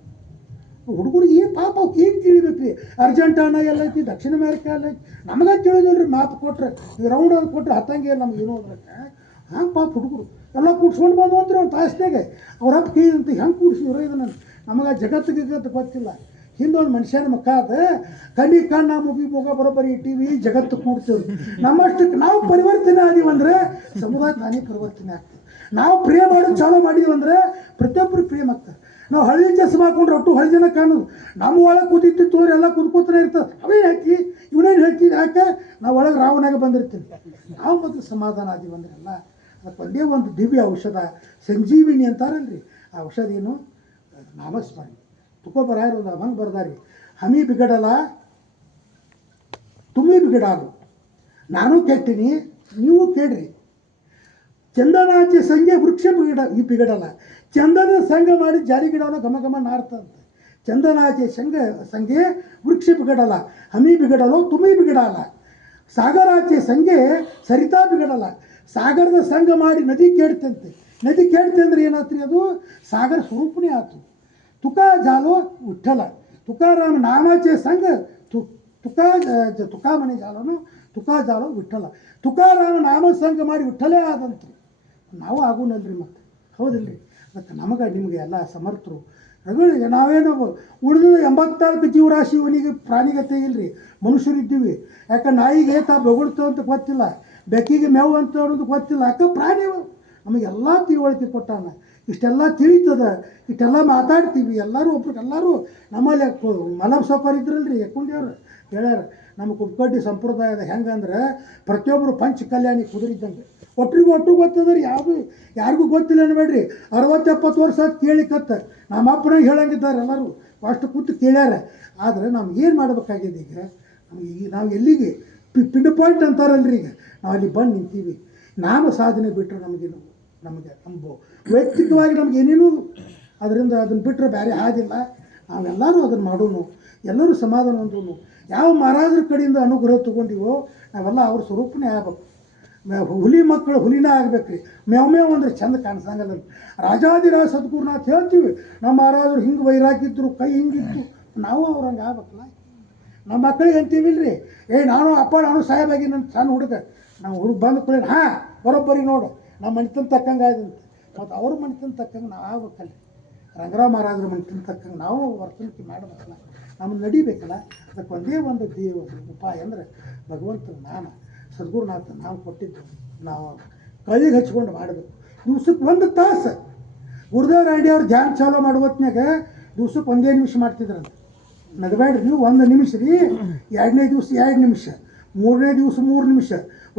ಹುಡುಗರಿಗೆ ಏನು ಪಾಪ ಅವ್ಕೆ ಏನು ತಿಳಿಬೇಕು ರೀ. ಅರ್ಜೆಂಟೈನಾ ಎಲ್ಲೈತಿ, ದಕ್ಷಿಣ ಅಮೇರಿಕಾ ಎಲ್ಲೈತಿ, ನಮಗೆ ತಿಳಿದಿಲ್ಲ ರೀ. ಮ್ಯಾಪ್ ಕೊಟ್ಟರೆ ಈ ರೌಂಡ್ ಅದು ಕೊಟ್ಟರೆ ಹತ್ತಂಗೆ ಇಲ್ಲ ನಮ್ಗೆ ಏನೋ ಅದ್ರಕ್ಕೆ. ಹಂಗೆ ಪಾಪ ಹುಡುಗರು ಎಲ್ಲ ಕೂಡ್ಸ್ಕೊಂಡು ಬಂದು ಅಂದ್ರೆ ಒಂದು ತಾಸ್ನಾಗೆ ಅವ್ರಪ್ಪ ಕೇಳಿದಂತ ಹೆಂಗೆ ಕೂಡ್ಸಿದ್ರು ಇದನ್ನು. ನಮಗೆ ಜಗತ್ತಿಗೆ ಗೊತ್ತಿಲ್ಲ. ಹಿಂದೊಂದು ಮನುಷ್ಯನ ಮುಖ ಅದು ಕಣ್ಣಿಗೆ ಕಣ್ಣು ಮುಗ ಬರೋಬ್ಬರಿ ಇಟ್ಟೀವಿ ಜಗತ್ತು ಕೂಡ್ತೀವಿ. ನಮ್ಮಷ್ಟಕ್ಕೆ ನಾವು ಪರಿವರ್ತನೆ ಆದೀವಂದ್ರೆ ಸಮುದಾಯಕ್ಕೆ ನಾನೇ ಪರಿವರ್ತನೆ ಆಗ್ತದೆ. ನಾವು ಪ್ರೇಮ ಮಾಡೋದು ಚಾಲೂ ಮಾಡಿದೀವಂದ್ರೆ ಪ್ರತಿಯೊಬ್ಬರು ಪ್ರೇಮ ಆಗ್ತದೆ. ನಾವು ಹಳ್ಳಿ ಚಸ್ಮ ಹಾಕೊಂಡ್ರೆ ಒಟ್ಟು ಹಳ್ಳಿ ಜನ ಕಾಣೋದು. ನಮ್ಮ ಒಳಗೆ ಕೂತಿತ್ತು ತೋರಿ ಎಲ್ಲ ಕೂತ್ಕೋತಾನೆ ಇರ್ತದೆ. ಅವೇನು ಹಾಕಿ ಇವನೇನು ಹೇಳ್ತೀವಿ ಯಾಕೆ ನಾವು ಒಳಗೆ ರಾವನಾಗ ಬಂದಿರ್ತೀವಿ. ನಾವು ಮೊದಲು ಸಮಾಧಾನ ಆದೀವಂದ್ರೆ ಎಲ್ಲ ಅದಕ್ಕೆ ಒಂದೇ ಒಂದು ದಿವ್ಯ ಔಷಧ ಸಂಜೀವಿನಿ ಅಂತಾರಲ್ರಿ. ಆ ಔಷಧ ಏನು? ನಾಮಸ್ಮರಣೆ. ತುಕೋಬರಾಯಿರೋದು ಹಂಗೆ ಬರ್ದಾರಿ. ಹಮಿ ಬಿಗಡಲ್ಲ ತುಮಿ ಬಿಗಡಾಲು, ನಾನು ಕೆಟ್ಟಿನಿ ನೀವು ಕೇಳ್ರಿ. ಚಂದನಾಚೆ ಸಂಗೆ ವೃಕ್ಷ ಬಿಗಡಲ್ಲ. ಚಂದನ ಸಂಘ ಮಾಡಿ ಜಾರಿ ಗಿಡವನ್ನು ಘಮ ಘಮ ನಾರ್ತಂತೆ. ಚಂದನಾಚೆ ಸಂಗೆ ವೃಕ್ಷ ಬಿಗಡಲ್ಲ. ಹಮಿ ಬಿಗಡಲು ತುಮಿ ಬಿಗಡಲ್ಲ. ಸಾಗರಾಚೆ ಸಂಗೆ ಸರಿತಾ ಬಿಗಡಲ್ಲ. ಸಾಗರದ ಸಂಘ ಮಾಡಿ ನದಿ ಕೇಳ್ತಂತೆ. ನದಿ ಕೇಳ್ತೆ ಅಂದ್ರೆ ಏನಾತ್ರಿ? ಅದು ಸಾಗರ ಸ್ವರೂಪನೇ ಆಯ್ತು. ತುಕಾ ಜಾಲೋ ವಿಠಲ. ತುಕಾರಾಮ ನಾಮಾಚೆ ಸಂಘ ತುಕಾಮಣಿ ಜಾಲನು ತುಕಾ ಜಾಲೋ ವಿಠಲ. ತುಕಾರಾಮ ನಾಮ ಸಂಘ ಮಾಡಿ ವಿಠಲೇ ಆದಂತು. ನಾವು ಆಗೋನಲ್ರಿ ಮತ್ತೆ, ಹೌದಿಲ್ರಿ? ಮತ್ತು ನಮಗೆ ನಿಮಗೆ ಎಲ್ಲ ಸಮರ್ಥರು ರಗಳಿಗೆ. ನಾವೇನು ಉಳಿದು 84 ಜೀವರಾಶಿ ಇವನಿಗೆ ಪ್ರಾಣಿಗತೆ ಇಲ್ಲರಿ, ಮನುಷ್ಯರಿದ್ದೀವಿ. ಯಾಕೆ ನಾಯಿಗೆ ಬೊಗಳ್ತು ಅಂತ ಗೊತ್ತಿಲ್ಲ, ಬೆಕ್ಕಿಗೆ ಮೇವು ಅಂತ ಅನ್ನೋದು ಗೊತ್ತಿಲ್ಲ. ಯಾಕೆ ಪ್ರಾಣಿ ನಮಗೆಲ್ಲ ತಿಳುವಳಿಕೆ ಕೊಟ್ಟಾನ. ಇಷ್ಟೆಲ್ಲ ತಿಳಿತದ, ಇಷ್ಟೆಲ್ಲ ಮಾತಾಡ್ತೀವಿ ಎಲ್ಲರೂ ಒಬ್ರಿಗೆಲ್ಲರೂ. ನಮ್ಮಲ್ಲಿ ಮಲಬ್ ಸೌಕರ್ಯ ಇದ್ರಲ್ರಿ ಯಕ್ಕುಂಡಿಯವ್ರು ಹೇಳ್ಯಾರ, ನಮ್ಮ ಕುಕ್ಕಡ್ಡಿ ಸಂಪ್ರದಾಯದ ಹೆಂಗಂದ್ರೆ ಪ್ರತಿಯೊಬ್ಬರು ಪಂಚ ಕಲ್ಯಾಣಿ ಕುದುರಿದ್ದಂಗೆ ಒಟ್ಟು ಗೊತ್ತದ್ರಿ. ಯಾರಿಗೂ ಗೊತ್ತಿಲ್ಲ ಅನ್ಬೇಡ್ರಿ. 60-70 ವರ್ಷ ಆಯ್ತು ಕೇಳಿಕತ್ತ. ನಮ್ಮ ಅಪ್ಪನಾಗ ಹೇಳಂಗಿದ್ದಾರೆ ಎಲ್ಲರೂ, ಅಷ್ಟು ಕೂತು ಕೇಳ್ಯಾರ. ಆದರೆ ನಮ್ಗೆ ಏನು ಮಾಡಬೇಕಾಗಿದೆ ಈಗ? ನಮಗೆ ನಾವು ಎಲ್ಲಿಗೆ ಪಿಂಡ್ ಪಾಯಿಂಟ್ ಅಂತಾರಲ್ರಿ, ಈಗ ನಾವು ಅಲ್ಲಿ ಬಂದು ನಿಂತೀವಿ. ನಾಮ ಸಾಧನೆ ಬಿಟ್ಟರೆ ನಮಗೆ ನಮ್ಮ ವೈಯಕ್ತಿಕವಾಗಿ ನಮ್ಗೆ ಏನೇನೂ ಅದರಿಂದ ಅದನ್ನು ಬಿಟ್ಟರೆ ಬೇರೆ ಹಾದಿಲ್ಲ. ನಾವೆಲ್ಲರೂ ಅದನ್ನು ಮಾಡೋನು, ಎಲ್ಲರೂ ಸಮಾಧಾನ ಅಂದ್ರೂ. ಯಾವ ಮಹಾರಾಜರ ಕಡೆಯಿಂದ ಅನುಗ್ರಹ ತೊಗೊಂಡಿವೋ ನಾವೆಲ್ಲ ಅವ್ರ ಸ್ವರೂಪನೇ ಆಗ್ಬೇಕು. ಹುಲಿ ಮಕ್ಕಳು ಹುಲಿನೇ ಆಗ್ಬೇಕು ರೀ. ಮೇವ್ ಅಂದ್ರೆ ಚಂದ ಕಾಣಿಸಂಗಲ್ಲ. ರಾಜಾದಿರಾಜ ಸದ್ಗುರುನಾಥ್ ಹೇಳ್ತೀವಿ, ನಮ್ಮ ಮಹಾರಾಜರು ಹಿಂಗೆ ವೈರಾಗಿದ್ದರು, ಕೈ ಹಿಂಗಿತ್ತು, ನಾವು ಅವ್ರಂಗೆ ಆಗ್ಬೇಕಲ್ಲ. ನಮ್ಮ ಮಕ್ಕಳಿಗೆ ಅಂತೀವಿಲ್ರಿ, ನಾನು ಅಪ್ಪ ನಾನು ಸಾಹೇಬಾಗಿ ನನ್ನ ಸಣ್ಣ ಹುಡುಗ ನಾವು ಬಂದ ಕೂಡ ಬರೋಬ್ಬರಿ ನೋಡು ನಮ್ಮ ಮನೆತನ ತಕ್ಕಂಗೆ ಆಯ್ದಂತೆ. ಮತ್ತು ಅವ್ರ ಮನೆತನ ತಕ್ಕಂಗೆ ನಾವು ಆಗ್ಬೇಕಲ್ಲ. ರಂಗರಾವ್ ಮಹಾರಾಜರ ಮನೆತನ ತಕ್ಕಂಗೆ ನಾವು ವರ್ತನೆ ಮಾಡಬೇಕಲ್ಲ, ನಮ್ಮನ್ನು ನಡಿಬೇಕಲ್ಲ. ಅದಕ್ಕೆ ಒಂದೇ ಒಂದು ಉಪಾಯ ಅಂದರೆ ಭಗವಂತನ ನಾಮ ಸದ್ಗುರುನಾಥ ನಾವು ಕೊಟ್ಟಿದ್ದು ನಾವು ಕೈಗೆ ಹಚ್ಕೊಂಡು ಮಾಡಬೇಕು. ದಿವ್ಸಕ್ಕೆ 1 ತಾಸು ಗುರುದೇವ್ ರಾಯಡಿ ಅವ್ರು ಧ್ಯಾನ ಚಾಲೂ ಮಾಡೋ ಹೊತ್ನಾಗ ದಿವ್ಸಕ್ಕೆ 1 ನಿಮಿಷ ಮಾಡ್ತಿದ್ರಂತ. ನಗಬೇಡ್ರಿ ನೀವು, 1 ನಿಮಿಷ ರೀ. 2ನೇ ದಿವ್ಸ 2 ನಿಮಿಷ, 3ನೇ ದಿವ್ಸ 3 ನಿಮಿಷ,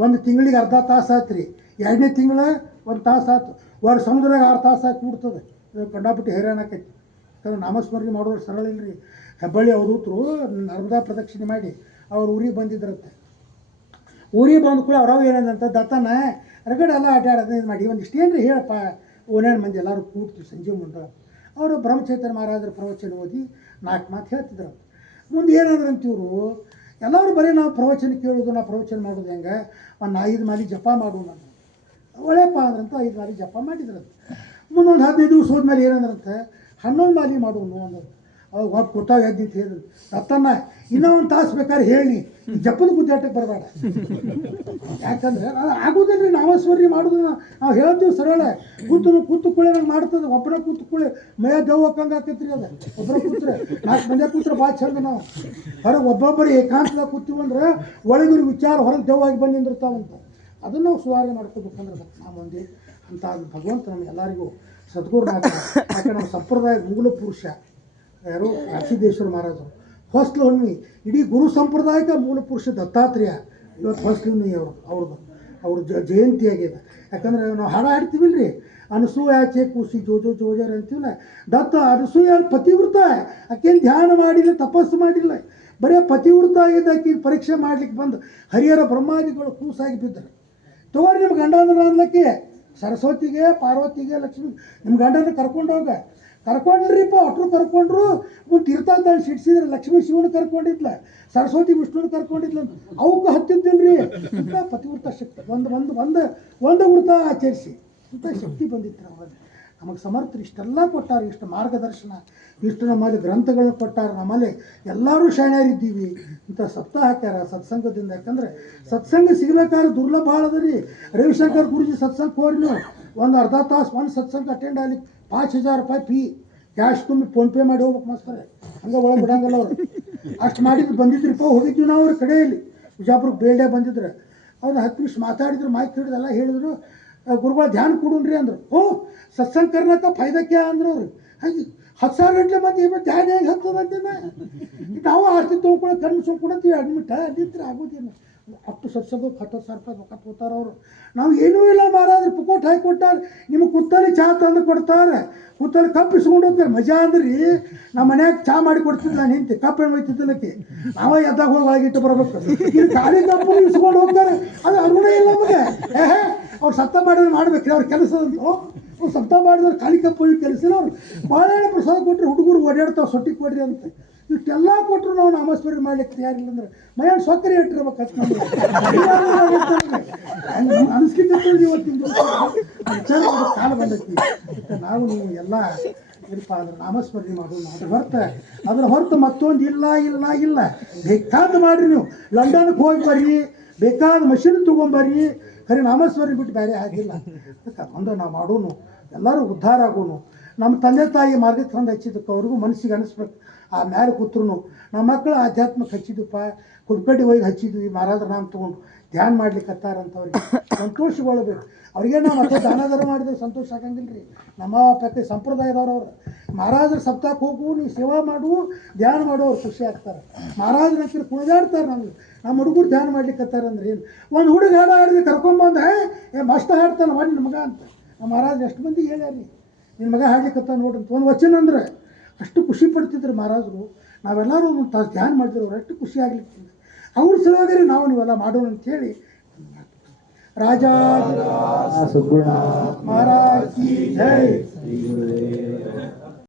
1 ತಿಂಗಳಿಗೆ ಅರ್ಧ ತಾಸು ಆಯ್ತು ರೀ. 2ನೇ ತಿಂಗಳ 1 ತಾಸು ಆಯ್ತು. ಒಂದು ಸಮುದ್ರಾಗ 6 ತಾಸು ಆಯ್ತು ಬಿಡ್ತದೆ. ಕಂಡಾಪಟ್ಟಿ ಹೈರಾಣ ಆಕೈತಿ. ಯಾಕಂದ್ರೆ ನಾಮಸ್ಮರಣೆ ಮಾಡೋರು ಸರಳ ಇಲ್ಲರಿ. ಹೆಬ್ಬಳ್ಳಿ ಅವಧೂತರು ನರ್ಮದಾ ಪ್ರದಕ್ಷಿಣೆ ಮಾಡಿ ಅವ್ರ ಊರಿಗೆ ಬಂದಿದ್ರಂತೆ. ಊರಿಗೆ ಬಂದ ಕೂಡ ಅವ್ರಾಗ ಏನಂತ ದತ್ತನ ಹೊರಗಡೆ ಎಲ್ಲ ಆಟಾಡೋದು ಇದು ಮಾಡಿ ಒಂದಿಷ್ಟು ಏನು ರೀ ಹೇಳಪ್ಪ. ಓನ್ಯಾನ ಮಂದಿ ಎಲ್ಲರೂ ಕೂಡ್ತೀವಿ ಸಂಜೆ ಮುಂದೆ. ಅವರು ಬ್ರಹ್ಮಚೈತನ್ಯ ಮಹಾರಾಜರ ಪ್ರವಚನ ಓದಿ 4 ಮಾತು ಹೇಳ್ತಿದ್ರಂತೆ. ಮುಂದೆ ಏನಂದ್ರಂತ ಇವರು ಎಲ್ಲರೂ ಬರೀ ನಾವು ಪ್ರವಚನ ಕೇಳೋದು, ನಾವು ಪ್ರವಚನ ಮಾಡೋದು ಹೆಂಗೆ, ಒಂದು 5 ಮಾಲಿ ಜಪ ಮಾಡೋಣ ಒಳ್ಳೆಯಪ್ಪ ಅಂದ್ರಂತ 5 ಮಾಲಿ ಜಪ ಮಾಡಿದ್ರಂತೆ. ಮುಂದೊಂದು 15 ದಿವಸ ಹೋದ್ಮೇಲೆ ಏನಂದ್ರಂತೆ 11 ಮಾಲಿ ಮಾಡೋನು ಅಂದ್ರು. ಅವಾಗ ಒಬ್ಬ ಕೂತಾಗ ಎದ್ದಿತ್ತು ಹೇಳಿದ್ರು ದತ್ತನ್ನ ಇನ್ನೂ ಒಂದು ತಾಸು ಬೇಕಾದ್ರೆ ಹೇಳಿ ಜಪ್ಪದ ಗುದ್ದಾಟಕ್ಕೆ ಬರಬೇಡ. ಯಾಕಂದ್ರೆ ಅದು ಆಗೋದಿಲ್ಲ ರೀ. ನಾಮಸ್ಮರಣೆ ಮಾಡೋದು ನಾವು ಹೇಳ್ತೀವಿ ಸರಳ. ಕೂತು ಕುಳೆ ನಂಗೆ ಮಾಡ್ತದೆ. ಒಬ್ಬರ ಕೂತು ಕುಳೆ ಮೈಯ ದೇವ್ ಹಾಕಂಗೆ ಆಕೈತ್ರಿ. ಅದು ಒಬ್ಬರ ಕೂತ್ರೆ 4 ಮಂದಿ ಕೂತ್ರೆ ಭಾಳ ಚಂದ. ನಾವು ಹೊರಗೆ ಒಬ್ಬೊಬ್ಬರು ಏಕಾಂತದಾಗ ಕೂತೀವಂದ್ರೆ ಒಳಗಿನ ವಿಚಾರ ಹೊರಗೆ ದೇವಾಗಿ ಬಂದು ನಿಂದಿರ್ತಾವಂತ. ಅದನ್ನು ನಾವು ಸುಧಾರಣೆ ಮಾಡ್ಕೋಬೇಕಂದ್ರೆ ನಾವು ಮಂದಿ ಅಂತ ಭಗವಂತ ನಮ್ಗೆ ಎಲ್ಲರಿಗೂ ಸದ್ಗುರುನಾಥ. ಯಾಕೆ ನಮ್ಮ ಸಂಪ್ರದಾಯದ ಮೂಲ ಪುರುಷ ಯಾರು ರಾಶಿದೇಶ್ವರ ಮಹಾರಾಜರು. ಹೊಸ್ಲು ಹುಣ್ಣಿಮೆ ಇಡೀ ಗುರು ಸಂಪ್ರದಾಯಕ್ಕೆ ಮೂಲ ಪುರುಷ ದತ್ತಾತ್ರೇಯ. ಇವತ್ತು ಹೊಸ್ಲು ಹುಣ್ಣಿಮೆ ಅವ್ರ ಜಯಂತಿ ಆಗಿದೆ. ಯಾಕಂದ್ರೆ ನಾವು ಹಾಡು ಹಾಡ್ತೀವಿಲ್ಲ ರೀ, ಅನಸೂಯಾಚೆ ಕೂಸಿ ಜೋಜೋ ಜೋಜರ್ ಅಂತೀವಲ್ಲ. ದತ್ತ ಅನಸೂಯ ಪತಿವೃತ, ಆಕೇನು ಧ್ಯಾನ ಮಾಡಿಲ್ಲ, ತಪಸ್ಸು ಮಾಡಿಲ್ಲ, ಬರೀ ಪತಿವೃತ ಆಗಿದ್ದು. ಆಕೆ ಪರೀಕ್ಷೆ ಮಾಡ್ಲಿಕ್ಕೆ ಬಂದು ಹರಿಹರ ಬ್ರಹ್ಮಾದಿಗಳು ಕೂಸಾಗಿ ಬಿದ್ದರು. ತಗೋರಿ ನಿಮ್ಮ ಗಂಡನ ಅನ್ಲಕ್ಕೆ ಸರಸ್ವತಿಗೆ, ಪಾರ್ವತಿಗೆ, ಲಕ್ಷ್ಮಿ ನಿಮ್ಮ ಗಂಡನ ಕರ್ಕೊಂಡ್ರಿಪ್ಪ. ಅಟ್ರು ಕರ್ಕೊಂಡ್ರು. ಒಂದು ತೀರ್ಥಾಂತ ಸಿಡ್ಸಿದ್ರೆ ಲಕ್ಷ್ಮೀ ಶಿವನ ಕರ್ಕೊಂಡಿದ್ಲ, ಸರಸ್ವತಿ ವಿಷ್ಣುನ ಕರ್ಕೊಂಡಿದ್ಲ. ಅವಕ್ಕೆ ಹತ್ತಿದ್ದಿಲ್ರಿ ಇಂಥ ಪತಿವೃತ ಶಕ್ತಿ. ಒಂದು ವೃತ ಆಚರಿಸಿ ಇಂಥ ಶಕ್ತಿ ಬಂದಿತ್ತು ಅವಾಗ. ನಮಗೆ ಸಮರ್ಥರು ಇಷ್ಟೆಲ್ಲ ಕೊಟ್ಟಾರೆ, ಇಷ್ಟು ಮಾರ್ಗದರ್ಶನ, ಇಷ್ಟು ನಮ್ಮಲ್ಲಿ ಗ್ರಂಥಗಳನ್ನ ಕೊಟ್ಟಾರೆ. ನಮ್ಮಲ್ಲಿ ಎಲ್ಲರೂ ಶಾಣ್ಯರಿದ್ದೀವಿ. ಇಂಥ ಸಪ್ತಾಹ ಹಾಕ್ಯಾರ ಸತ್ಸಂಗದಿಂದ. ಯಾಕಂದ್ರೆ ಸತ್ಸಂಗ ಸಿಗಬೇಕಾದ್ರೆ ದುರ್ಲಭ ಭಾಳ ಅದ ರೀ. ರವಿಶಂಕರ್ ಗುರುಜಿ ಸತ್ಸಂಗಕ್ಕೆ ಹೋಗ್ರಿ ನೀವು, ಒಂದು ಅರ್ಧ ತಾಸು ಒಂದು ಸತ್ಸಂಗ ಅಟೆಂಡ್ ಆಗಲಿ 5000 ರೂಪಾಯಿ ಫೀ. ಕ್ಯಾಶ್ ತುಂಬಿ ಫೋನ್ಪೇ ಮಾಡಿ ಹೋಗ್ಬೇಕು ಮಾಸ್ತಾರೆ. ಹಂಗೆ ಒಳಗೆ ಬಿಡಂಗಲ್ಲ ಅವರು. ಅಷ್ಟು ಮಾಡಿದ್ರು ಬಂದಿದ್ರಿಪ್ಪ. ಹೋಗಿದ್ವಿ ನಾವು ಅವ್ರ ಕಡೆಯಲ್ಲಿ ಬಿಜಾಪುರಕ್ಕೆ ಬೇಲ್ಡೆ ಬಂದಿದ್ರು. ಅವ್ರು 10 ನಿಮಿಷ ಮಾತಾಡಿದ್ರು, ಮೈಕ್ ಹಿಡಿದೆಲ್ಲ ಹೇಳಿದ್ರು. ಗುರುಗಳು ಧ್ಯಾನ ಕೊಡುನ್ರಿ ಅಂದರು. ಸತ್ಸಂಗ ಕರ್ನಾಕ ಫೈದಕ್ಕೆ ಅಂದ್ರು ಅವ್ರು. ಹಾಗೆ 10,000 ಗಂಟೆ ಮಂದಿ ಧ್ಯಾನ ಹೆಂಗೆ ಹತ್ತದಂತಿನ. ನಾವು ಆಸ್ತಿ ತೊಗೊಂಡು ಕರ್ಮ ಸುಮ್ಕೊಡತ್ತೀವಿ ಅಡ್ಮಿಟ್ ನಿಂತ್ರೆ ಆಗೋದಿಲ್ಲ. ಅಷ್ಟು ಸತ್ಸಂಗಕ್ಕೆ 10,000 ರೂಪಾಯಿ ರೊಕ್ಕ ತಗೋತಾರೆ ಅವರು. ನಾವು ಏನೂ ಇಲ್ಲ ಮಾರಾದ್ರೆ ಪುಕೋಟ್ ಹಾಕಿ ಕೊಟ್ಟಾರೆ. ನಿಮಗೆ ಕುತ್ತಲ್ಲಿ ಚಹಾ ತಂದು ಕೊಡ್ತಾರೆ, ಕುತ್ತಲ್ಲಿ ಕಪ್ ಇಸ್ಕೊಂಡು ಹೋಗ್ತಾರೆ. ಮಜಾ ಅಂದ್ರಿ. ನಮ್ಮ ಮನ್ಯಾಗ ಚಹಾ ಮಾಡಿ ಕೊಡ್ತಿದ್ದೆ ನಾನು ನಿಂತೆ. ಕಪ್ ಏನು ಒಯ್ತಿದ್ದಲಕ್ಕೆ ನಾವೇ ಎದ್ದಾಗ ಹೋಗಿ ಒಳಗಿಟ್ಟು ಬರಬೇಕು. ಇಲ್ಲಿ ಖಾಲಿ ಕಪ್ಪು ಇಸ್ಕೊಂಡು ಹೋಗ್ತಾರೆ. ಅದು ಅರುಣ ಇಲ್ಲ ನಮಗೆ. ಅವ್ರು ಸಪ್ತ ಮಾಡಿದ್ರೆ ಮಾಡ್ಬೇಕ್ರಿ ಅವ್ರ ಕೆಲಸದಂತೂ. ಅವ್ರು ಸಪ್ತ ಮಾಡಿದ್ರೆ ಖಾಲಿ ಕಪ್ಪು ಕೆಲಸ ಇಲ್ಲ. ಅವ್ರು ಬಾಳೆಹಣ್ಣು ಪ್ರಸಾದ ಕೊಟ್ಟರೆ ಹುಡುಗರು ಓಡಾಡ್ತಾವೆ ಸೊಟ್ಟಿ ಕೊಡ್ರಿ ಅಂತ. ಇಷ್ಟೆಲ್ಲ ಕೊಟ್ಟರು ನಾವು ನಾಮಸ್ಮರಣೆ ಮಾಡ್ಲಿಕ್ಕೆ ತಯಾರಿಲ್ಲ ಅಂದ್ರೆ ಮೈಯಾಣ ಸೊಕ್ಕರಿ ಇಟ್ಟಿರ್ಬೇಕು. ಅನಿಸ್ಕಿದ್ದ ಇವತ್ತಿನ ವಿಚಾರ ಕಾಲ ಬಂದೈತಿ. ನಾವು ನೀವು ಎಲ್ಲ ಏನಪ್ಪ ಅಂದ್ರೆ ನಾಮಸ್ಮರಣೆ ಮಾಡೋದು. ಅದ್ರ ಹೊರತು ಮತ್ತೊಂದು ಇಲ್ಲ. ಬೇಕಾದ ಮಾಡಿರಿ ನೀವು. ಲಂಡನ್ಗೆ ಹೋಗಿ ಬರ್ರಿ, ಬೇಕಾದ ಮಷಿನ್ ತೊಗೊಂಬರ್ರಿ. ಖರೆ ನಾಮಸ್ಮರಣೆ ಬಿಟ್ಟು ಬೇರೆ ಆಗಿಲ್ಲ. ಅದಕ್ಕೆ ಒಂದು ನಾವು ಮಾಡೋನು, ಎಲ್ಲರೂ ಉದ್ಧಾರ ಆಗೋನು. ನಮ್ಮ ತಂದೆ ತಾಯಿ ಮಾರ್ಗಕ್ಕೆ ತಂದು ಹಚ್ಚಿದ್ದಕ್ಕೆ ಅವ್ರಿಗೂ ಮನಸ್ಸಿಗೆ ಅನಿಸ್ಬೇಕು. ಆ ಮ್ಯಾಲೆ ಕೂತ್ರು ನಮ್ಮ ಮಕ್ಕಳು ಆಧ್ಯಾತ್ಮಕ್ಕೆ ಹಚ್ಚಿದ್ವಪ್ಪ, ಕುಡ್ಕಡ್ಡಿ ಒಯ್ದು ಹಚ್ಚಿದ್ವಿ, ಮಹಾರಾಜರ ನಾಮ ತೊಗೊಂಡು ಧ್ಯಾನ ಮಾಡ್ಲಿಕ್ಕತ್ತಾರಂಥವ್ರಿಗೆ ಸಂತೋಷಗೊಳ್ಬೇಕು. ಅವ್ರಿಗೆ ನಾವು ಮತ್ತೆ ದಾನದಾರ ಮಾಡಿದ್ರೆ ಸಂತೋಷ ಆಗಂಗಿಲ್ಲ ರೀ. ನಮ್ಮ ಪತ್ತೆ ಸಂಪ್ರದಾಯದವ್ರು ಅವರು ಮಹಾರಾಜರ ಸಪ್ತಾಹಕ್ಕೆ ಹೋಗು, ನೀವು ಸೇವಾ ಮಾಡು, ಧ್ಯಾನ ಮಾಡೋರು ಖುಷಿ ಆಗ್ತಾರೆ. ಮಹಾರಾಜರ ಹತ್ತಿರ ಕುಣಿದಾಡ್ತಾರೆ. ನಮ್ಮ ಹುಡುಗರು ಧ್ಯಾನ ಮಾಡ್ಲಿಕ್ಕತ್ತಾರೆ ಅಂದ್ರೆ ಏನು. ಒಂದು ಹುಡುಗ ಹಾಡು ಹಾಡಿದ್ರೆ ಕರ್ಕೊಂಬಂದು ಮಸ್ತ್ ಹಾಡ್ತಾನೆ ಮಾಡಿ ನಿನ್ನ ಮಗ ಅಂತ. ನಮ್ಮ ಮಹಾರಾಜ ಎಷ್ಟು ಮಂದಿ ಹೇಳ್ಯಾರಿ, ನಿನ್ನ ಮಗ ಹಾಡ್ಲಿಕ್ಕತ್ತ ನೋಡ್ರಿ ಅಂತ ಒಂದು ವಚನ ಅಂದ್ರೆ ಅಷ್ಟು ಖುಷಿ ಪಡ್ತಿದ್ರು ಮಹಾರಾಜರು. ನಾವೆಲ್ಲರೂ ಒಂದು ತಾಸು ಧ್ಯಾನ ಮಾಡಿದ್ರು. ಅವ್ರು ಅಷ್ಟು ಖುಷಿ ಆಗ್ಲಿಕ್ಕೆ ಅವ್ರ ಸಲುವಾಗಿ ನಾವು ನೀವೆಲ್ಲ ಮಾಡೋಣ ಅಂತೇಳಿ ರಾಜಾ ಮಹಾರಾಜ್ ಕಿ ಜೈ.